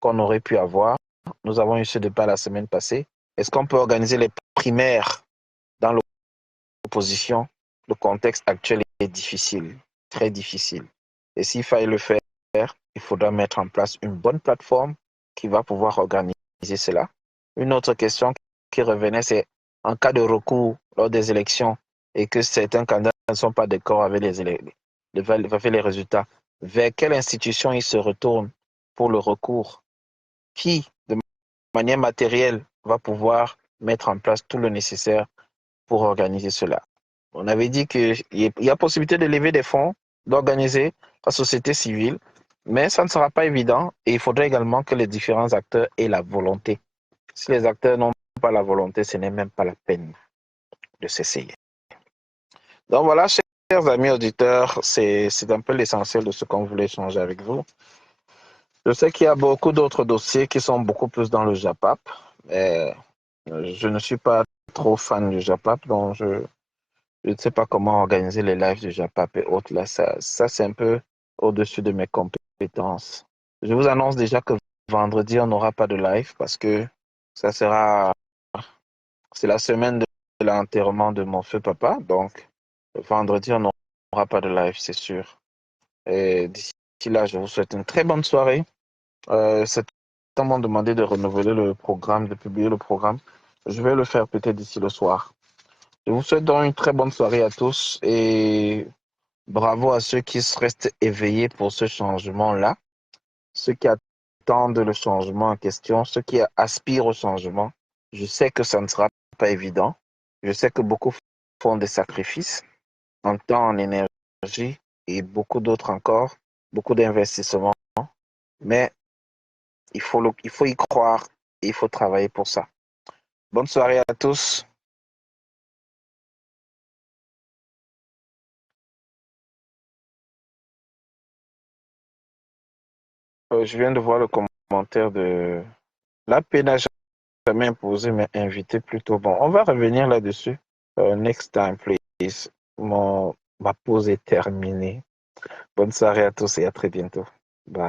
qu'on aurait pu avoir? Nous avons eu ce débat la semaine passée. Est-ce qu'on peut organiser les primaires dans l'opposition? Le contexte actuel est difficile, très difficile. Et s'il fallait le faire, il faudra mettre en place une bonne plateforme qui va pouvoir organiser cela. Une autre question qui revenait, c'est en cas de recours lors des élections et que certains candidats ne sont pas d'accord avec les résultats, vers quelle institution ils se retournent pour le recours? Qui, de manière matérielle, va pouvoir mettre en place tout le nécessaire pour organiser cela? On avait dit qu'il y a possibilité de lever des fonds, d'organiser la société civile, mais ça ne sera pas évident et il faudrait également que les différents acteurs aient la volonté. Si les acteurs n'ont pas la volonté, ce n'est même pas la peine de s'essayer. Donc voilà, chers amis auditeurs, c'est un peu l'essentiel de ce qu'on voulait échanger avec vous. Je sais qu'il y a beaucoup d'autres dossiers qui sont beaucoup plus dans le JAPAP, mais je ne suis pas trop fan du JAPAP, donc je ne sais pas comment organiser les lives du JAPAP et autres. Là, ça c'est un peu au-dessus de mes compétences. Je vous annonce déjà que vendredi, on n'aura pas de live parce que ça sera, c'est la semaine de l'enterrement de mon feu papa. Donc, vendredi, on n'aura pas de live, c'est sûr. Et d'ici là, je vous souhaite une très bonne soirée. C'est tellement demandé de renouveler le programme, de publier le programme. Je vais le faire peut-être d'ici le soir. Je vous souhaite donc une très bonne soirée à tous et bravo à ceux qui restent éveillés pour ce changement-là, ceux qui attendent le changement en question, ceux qui aspirent au changement. Je sais que ça ne sera pas évident. Je sais que beaucoup font des sacrifices en temps, en énergie et beaucoup d'autres encore, beaucoup d'investissements. Mais il faut y croire et il faut travailler pour ça. Bonne soirée à tous. Je viens de voir le commentaire de la paix n'a jamais imposé, mais invité plutôt. Bon, on va revenir là-dessus. Next time, please. Ma pause est terminée. Bonne soirée à tous et à très bientôt. Bye.